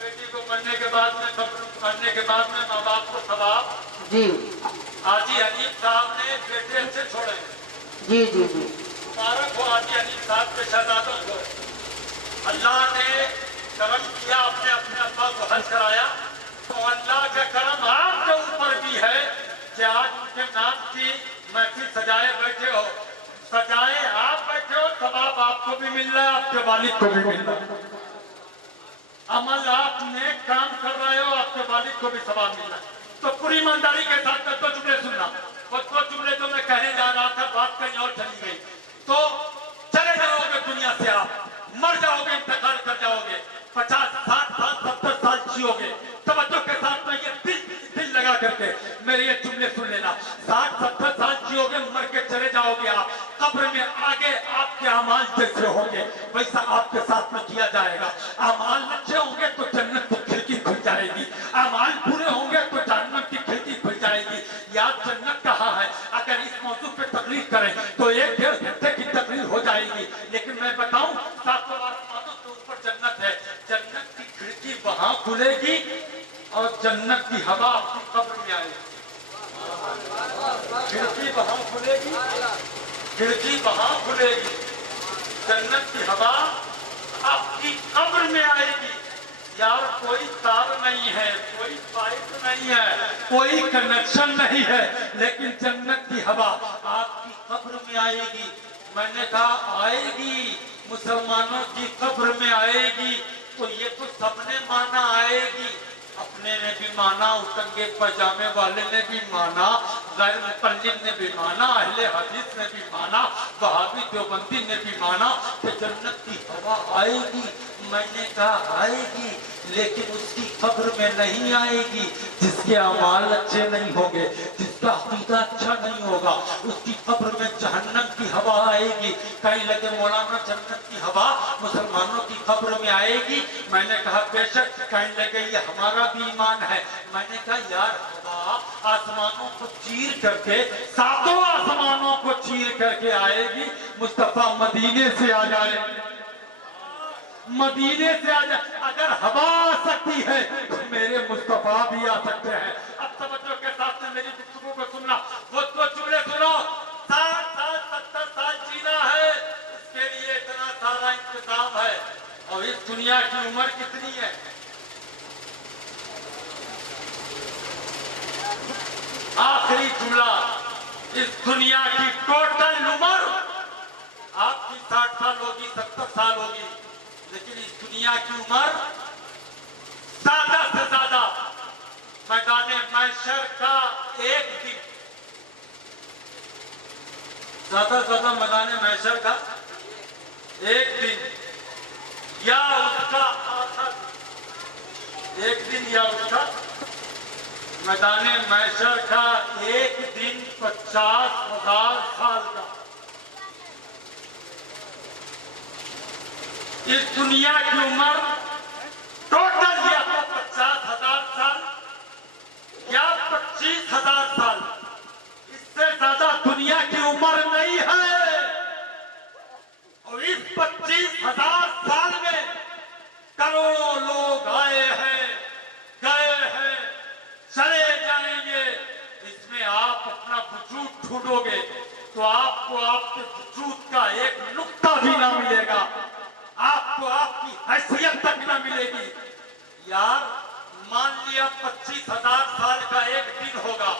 बेटी को मरने के बाद में, मरने के बाद में माँ बाप को सवाब जी। हाजी हनीफ साहब ने बेटे से छोड़े। जी जी जी, मुबारक हो हाजी हनीफ साहब के शहजादों को। अल्लाह ने करम किया, अपने अब्बा को हज कराया, तो अल्लाह का करम आपके ऊपर भी है कि आज उनके नाम की महफिल सजाए बैठे हो। सजाए आप बैठे हो, सवाब आपको भी मिल रहा है, आपके वालिद को भी मिल रहा है। अमल आपने काम कर रहे हो, आपके वालिद को भी सवाब मिल रहा है। तो पूरी ईमानदारी के साथ 2 जुमले सुनना। वो 2 जुमले तो मैं कहने जा रहा था, बात कहीं और चली गई। तो चले जाओगे दुनिया से, आप मर जाओगे, इंतकाल कर जाओगे, 50, 60 साल 70 साल जियोगे। तवज्जो के साथ में ये दिल लगा करके मेरे ये जुमले सुन लेना। 60, 70 साल जियोगे, मर के चले जाओगे आप। कब्र में आगे आपके अमाल जैसे होंगे वैसा आपके साथ में किया जाएगा। अमाल अच्छे होंगे तो जन्नत की खिड़की खुल जाएगी, अमाल बुरे होंगे तो जहन्नम की खिड़की खुल जाएगी। याद जन्नत कहाँ है? अगर इस मौजू पे तकरीर करें तो 1-1.5 घंटे की तकरीर हो जाएगी। लेकिन मैं बताऊं, 7 आसमानों के ऊपर जन्नत है। जन्नत की खिड़की वहां खुलेगी और जन्नत की हवा आपकी कब्र में आएगी। खिड़की वहां खुलेगी, खिड़की वहां खुलेगी, जन्नत की हवा आपकी कब्र में आएगी। यार कोई तार नहीं है, कोई पाइप नहीं है, कोई कनेक्शन नहीं है, लेकिन जन्नत की हवा आपकी कब्र में आएगी। मैंने कहा आएगी, मुसलमानों की कब्र में आएगी, तो ये तो सबने माना आएगी। अपने ने भी माना, उतंगे पजामे वाले ने भी माना, गैर मुकल्लिद ने भी माना, अहले हदीस ने भी माना, वहाबी देवबंदी ने भी माना कि जन्नत की हवा आएगी। मैंने कहा आएगी, लेकिन उसकी कब्र में नहीं आएगी जिसके अमाल अच्छे नहीं होंगे, जिसका उसका अकीदा अच्छा नहीं होगा, उसकी कब्र में जहन्नम की हवा आएगी। कहीं लगे मौलाना जन्नत की हवा मुसलमानों की कब्र में आएगी। मैंने कहा बेशक। कहीं लगे ये हमारा भी ईमान है। मैंने कहा यार हवा आसमानों को चीर करके, सातों आसमानों को चीर करके आएगी। मुस्तफा मदीने से आ जाए, मदीने से आ जाए। अगर हवा आ सकती है तो मेरे मुस्तफा भी आ सकते हैं। अब तवज्जो के साथ से मेरी गुफ्तगू को सुनना। वो तो जुमले सुनो। 60 साल 70 साल जीना है, इसके लिए इतना सारा इंतजाम है। और इस दुनिया की उम्र कितनी है? आखिरी जुमला, इस दुनिया की टोटल उम्र आपकी 60 साल होगी, 70 साल होगी, लेकिन इस दुनिया की उम्र ज्यादा से ज्यादा मैदाने महशर का एक दिन, ज्यादा से ज्यादा मैदाने महशर का एक दिन या उसका आधा दिन, एक दिन या उसका मैदाने महशर का एक दिन 50,000 साल का। इस दुनिया की उम्र टोटल या तो 50,000 साल या 25,000 साल, इससे ज्यादा दुनिया की उम्र नहीं है। और इस 25,000 साल में करोड़ों लोग आए हैं, गए हैं, चले जाएंगे। इसमें आप अपना वजूद ढूंढोगे तो आपको आपके वजूद का एक नुक्ता भी ना मिलेगा, आपको आपकी हैसियत तक न मिलेगी। यार मान लिया 25,000 साल का एक दिन होगा,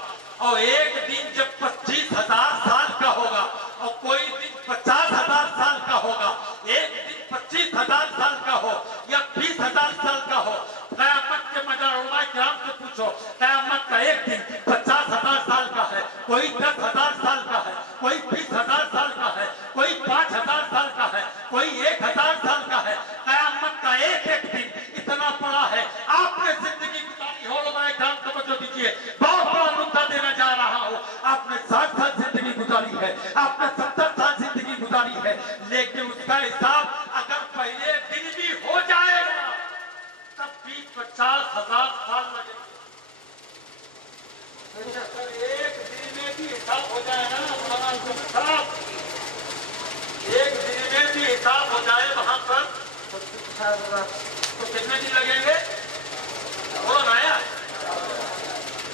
और एक दिन जब 25,000 साल का होगा और कोई दिन 50,000 साल का होगा, एक दिन 25,000 साल का हो या 20,000 साल का हो, क़यामत के मजार उलमा किराम से पूछो, क़यामत का एक दिन 50,000 साल का है, कोई 10,000 साल का है, कोई 20,000 साल का है, कोई 5,000 साल का है, कोई 1,000 साल का है। क़यामत का एक एक दिन इतना बड़ा है। आपने जिंदगी गुजारी हो, उलमा किराम तवज्जो दीजिए, बहुत बड़ा नुक्ता देना जा रहा हूं। आपने 60 साल जिंदगी गुजारी है, आपने 70 साल जिंदगी गुजारी है, लेकिन उसका हिसाब अगर पहले दिन भी हो जाएगा तब भी 50,000 साल लगेंगे। एक दिन में भी हिसाब हो जाएगा ना, एक दिन में भी हिसाब हो जाए वहां पर तो कितने दिन लगेंगे? बोलो ना यार,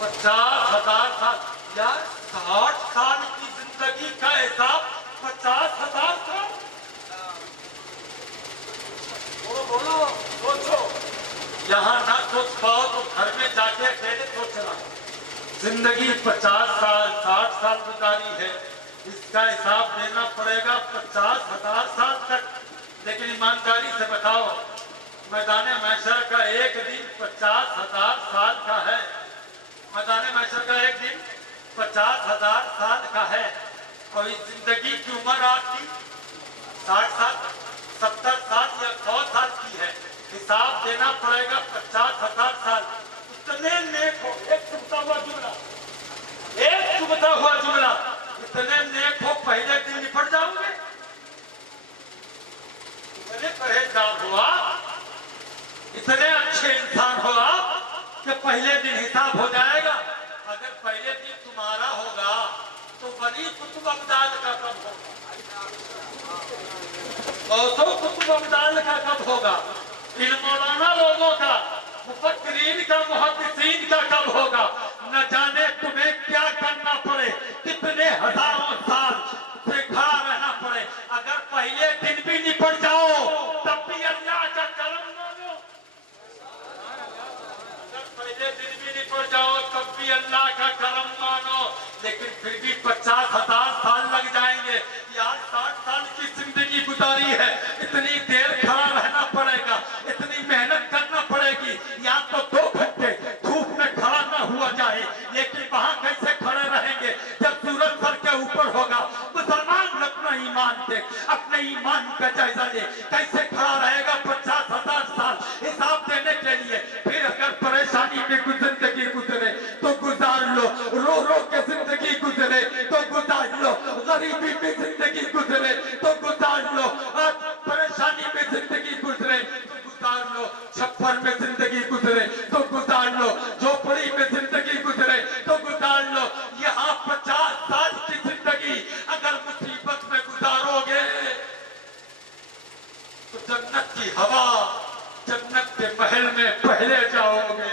50,000 साल। यार 60 साल की जिंदगी का हिसाब 50,000 साल। बोलो बोलो, सोचो। यहाँ ना सोच पाओ तो घर में जाके अकेले सोचना। जिंदगी 50 साल 60 साल गुजारी है, इसका हिसाब देना पड़ेगा 50,000 साल तक। लेकिन ईमानदारी से बताओ, मैदाने महशर का एक दिन 50,000 साल का है, मैदाने महशर का एक दिन 50,000 साल का है। और इस जिंदगी की उम्र आपकी 60 साल 70 साल या 100 साल की है, हिसाब देना पड़ेगा 50,000 साल। इतने नेक हो, एक चुभता हुआ जुमला, एक चुभता हुआ जुमला, इतने नेक हो पहले दिन निपट जाओगे। इतने परहेजगार हो आप, इतने अच्छे इंसान हो आप कि पहले दिन हिसाब हो जाएगा। अगर पहले दिन तुम्हारा होगा तो वली कुतुब अब्दाल का कब होगा? गौसो कुतुब अब्दाल का कब होगा? इन मौलाना लोगों का, मुफक्किरीन का, मुहद्दिसीन का कब होगा? न जाने तुम्हें क्या करना पड़े, कितने हजारों साल से खड़ा रहना पड़े। अगर पहले दिन भी निपट जाओ तब भी अल्लाह का करम मानो। अगर पहले दिन भी निपट जाओ तब भी अल्लाह का करम मानो। लेकिन फिर भी 50,000 साल लग जाएंगे। यार 60 साल की जिंदगी गुजारी है, इतनी देर खड़ा रहना पड़ेगा, इतनी मेहनत करना पड़ेगी। या तो 2 घंटे धूप में खड़ा न हुआ जाए, लेकिन वहां कैसे खड़े रहेंगे जब सूरज सर के ऊपर होगा? मुसलमान अपना ईमान दे, अपने ईमान का जायजा ले, कैसे खड़ा रहेगा 50,000 साल हिसाब देने के लिए। फिर अगर परेशानी में जिंदगी गुजरे तो गुजार लो, रो रो के जिंदगी छप्पर में जिंदगी गुजरे तो गुजार लो, झोपड़ी में जिंदगी गुजरे तो गुजार लो। यहाँ 50 साल की जिंदगी अगर मुसीबत में गुजारोगे तो जन्नत की हवा, जन्नत के महल में पहले जाओगे।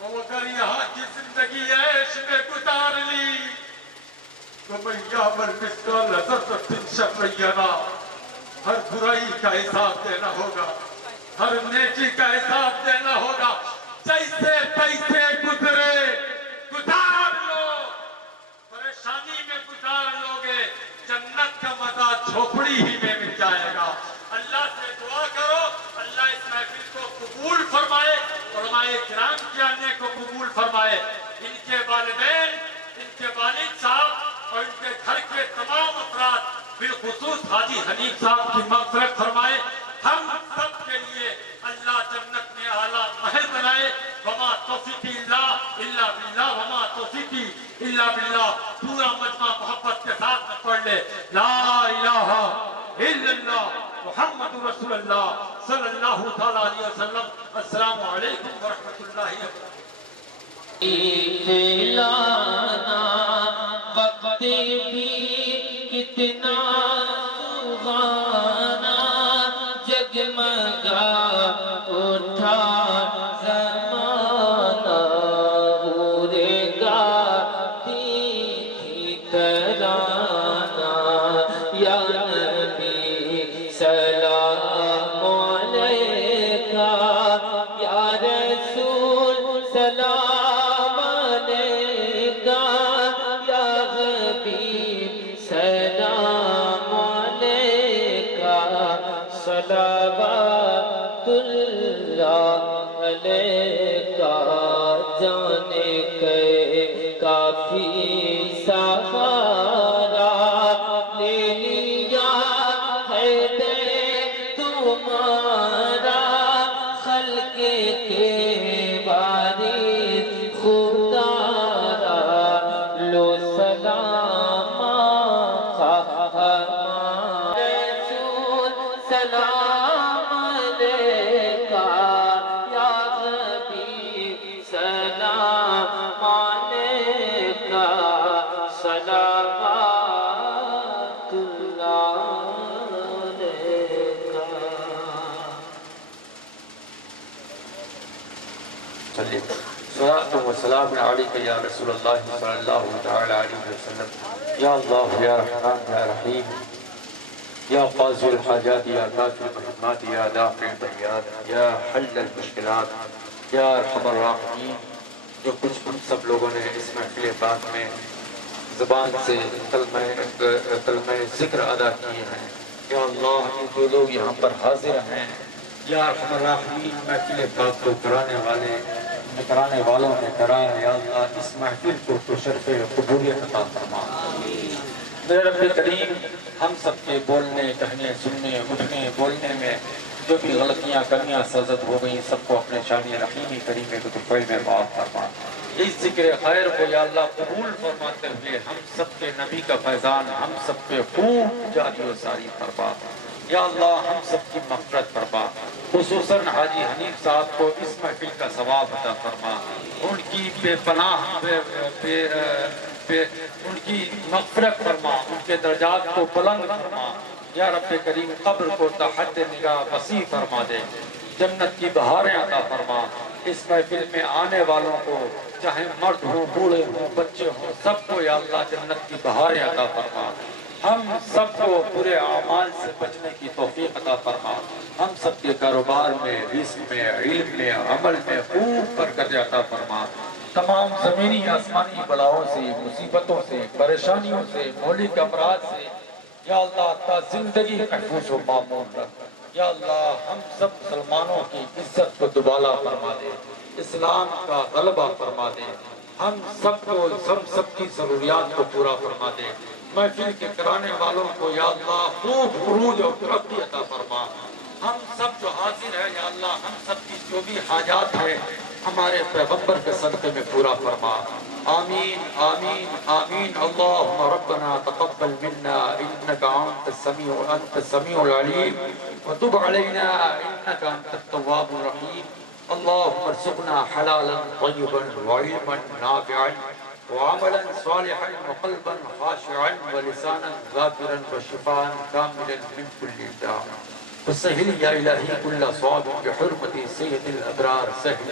और अगर यहाँ की जिंदगी ऐश में गुजार ली तो मैया हर बुराई का हिसाब देना होगा, हर नेकी का हिसाब देना होगा। जैसे तैसे गुजरे गुजार लो, परेशानी में गुजार लोगे, जन्नत का मजा झोपड़ी ही में मिल जाएगा। अल्लाह से दुआ करो, अल्लाह इस महफिल को कबूल फरमाए, उलमाए किराम के आने को कबूल फरमाए, इनके वालिदैन, इनके वालिद साहब और इनके घर के तमाम अफराद, बिलखुसूस हाजी हनीफ साहब की मग़फ़िरत फरमाए। हम सब के लिए अल्लाह जन्नत में आला महल बनाए। वमा तौफीकी इल्ला बिल्लाह, वमा तौफीकी इल्ला बिल्लाह। पूरा मजमा मोहब्बत के साथ में पढ़ ले, ला इलाहा इल्लल्लाह मुहम्मदुर रसूलुल्लाह सल्लल्लाहु तआला अलैहि वसल्लम। अस्सलामु अलैकुम व रहमतुल्लाहि व कितना सुहाना जगमगा उठा ज़माना, उड़ेगा थी तराना, या नबी सलाम अलैका, या रसूल सलाम अलैका, या हबीब सलाम अलैका, सलावतुल्लाह अलैका। जाने के काफी सहारा ले लिया है दे तुम्हारा, खल्के के वारिस खुदारा, लो सलाम रसूल सलाम अलैका, या हबीब सलाम अलैका, सलावतुल्लाह अलैका। सलातो व सलाम अलैका या रसूलल्लाह सल्लल्लाहु तआला अलैहि वसल्लम। या अल्लाह या रहमान या रहीम, या क़ाज़िल हाजात, या काफ़िल महम्मात, या दाफ़िल बरियात, या हल्लल मुश्किलात, या अरहमर राहिमीन। जो कुछ हम सब लोगों ने इस महफ़िल पाक में ज़बान से कलमे ज़िक्र अदा किए हैं, या अल्लाह ये जो लोग यहाँ पर हाजिर हैं, या अरहमर राहिमीन, महफ़िल पाक को कराने वालों ने करार, या अल्लाह इस महफ़िल को तो शर्फ़ क़बूलियत अता फरमा। मेरे रब्बे करीम, हम सब के बोलने, कहने, सुनने, उठने, बोलने में जो भी गलतियाँ, कमियाँ सजद हो गई, सबको अपने शानी रहीमी करीम के तुफ़ैल में माफ़ फरमा। इस ज़िक्र खैर को या अल्लाह कबूल फरमाते हुए हम सब के नबी का फैज़ान हम सब पे खूब जारी व सारी फरमा। या अल्लाह हम सब की मग़फ़िरत फरमा, खुसूसन हाजी हनीफ साहब को इस महफिल का सवाब अता फरमा, उनकी बेपनाह उनकी मग़फ़िरत फरमा, उनके दर्जात को बुलंद फरमा। या रब्बे करीम, कब्र को तहत निगाह वसी फरमा दे, जन्नत की बहारें अता फरमा। इस महफिल में आने वालों को, चाहे मर्द हो, बूढ़े हो, बच्चे हो, सबको या अल्लाह जन्नत की बहारें अता फरमा। हम सबको बुरे आमाल से बचने की तौफीक अता फरमा। हम सबके कारोबार में, रिज़्क़ में, इल्म में, अमल में खूब बरकत अता फरमा। तमाम ज़मीनी आसमानी बलाओं से, मुसीबतों से, परेशानियों से, मौलिक अमराज से या अल्लाह ता जिंदगी महफूज व मामून रख। या अल्लाह हम सब मुसलमानों की इज्जत को दुबाला फरमा दे, इस्लाम का गलबा फरमा दे, हम सबकी ज़रूरियात को पूरा फरमा दे। महफिल के कराने वालों को या अल्लाह खूब उरूज और तरक्की अता फरमा। हम सब जो हाजिर है या अल्लाह, हम सब की जो भी हाजात है हमारे पैगंबर के सदक़े में पूरा फरमा। आमीन आमीन आमीन। अल्लाहुम्मा रब्बना तक़ब्बल मिन्ना इन्नका अंतस समीउल अलीम व तुब अलैना इन्नका अंतत तव्वाबुर रहीम। अल्लाहुम्मा रज़ुक़ना हलालन तय्यिबन व इल्मन नाफ़िअन व अमलन सालिहन व क़ल्बन ख़ाशिअन व लिसानन ज़ाकिरन व शिफ़ाअन कामिलन मिन कुल्लि दा। वसहिल या इलाही कुल्ला स्वाब बिहुर्मति सय्यदिल अबरार सहिल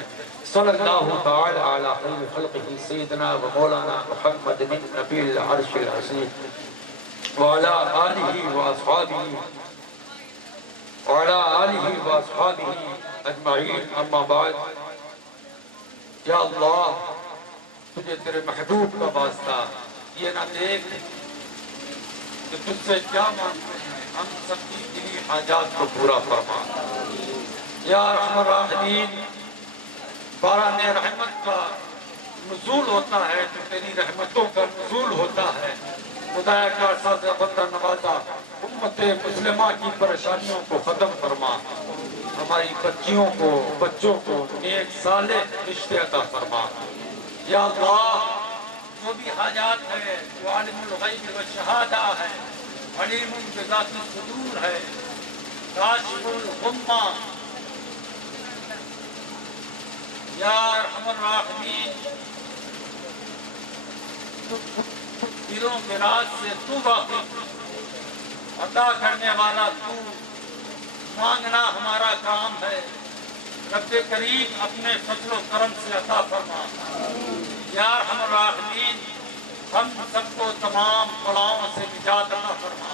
सल्लल्लाहु तआला अला खैरि खल्क़िही सय्यदना व मौलाना मुहम्मद बिन नबील अर्शिल अज़ीम व अला आलिही व अस्हाबिही अजमाइन। अम्मा बाद। या अल्लाह, तुझे तेरे महबूब का वास्ता ये ना देख कि तुझसे क्या मांगते हैं, हम सबकी दिली हाजात को पूरा फरमा। या रहमान रहीम, बारान रहमत का नुज़ूल होता है तो तेरी रहमतों का नुज़ूल होता है। खुदाया का साथ बंदा नवाजा उम्मत मुस्लिमा की परेशानियों को खत्म फरमा। हमारी बच्चियों को, बच्चों को नेक साले रिश्ते अता फरमा। या अल्लाह, जो भी हाजात है, जो आलिमुल गैब व शहादा है, अलीमुन बिज़ाति सुदूर है, काशिफुल गुम्मा, या अरहमर राहिमीन, दिलों के राज से तू वाकिफ, अता करने वाला तू, मांगना हमारा काम है। रब्बे करीम अपने फजल करम से अता फरमा। या अरहमर राहिमीन, हम सबको तमाम बलाओं से निजात अता फरमा।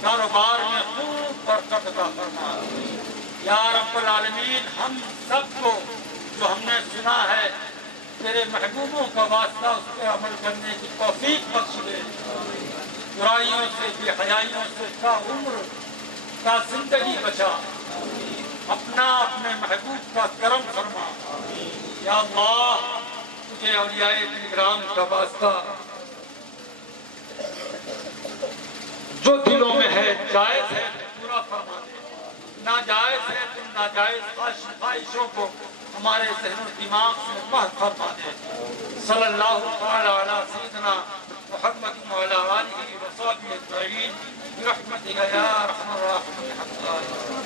कारोबार में खूब बरकत अता फरमा। या रब्बुल आलमीन, हम सबको जो हमने सुना है तेरे महबूबों का वास्ता उस पर अमल करने की तौफीक बख्श दे। बुराइयों से, बेहयाइयों से का उम्र का जिंदगी बचा। अपना अपने महबूब का करम फरमा। या अल्लाह, तुझे औलियाए किराम का वास्ता जो दिलों में है जायज है पूरा फरमा दे, नाजायज है तो नाजायज ख्वाहिशों को हमारे ज़हन और दिमाग से महफ़ फरमा दे। सल्लल्लाहु तआला अला सय्यिदना मुहम्मद व अला आलिहि व सहबिहि अजमईन बिरहमतिका या अरहमर राहिमीन।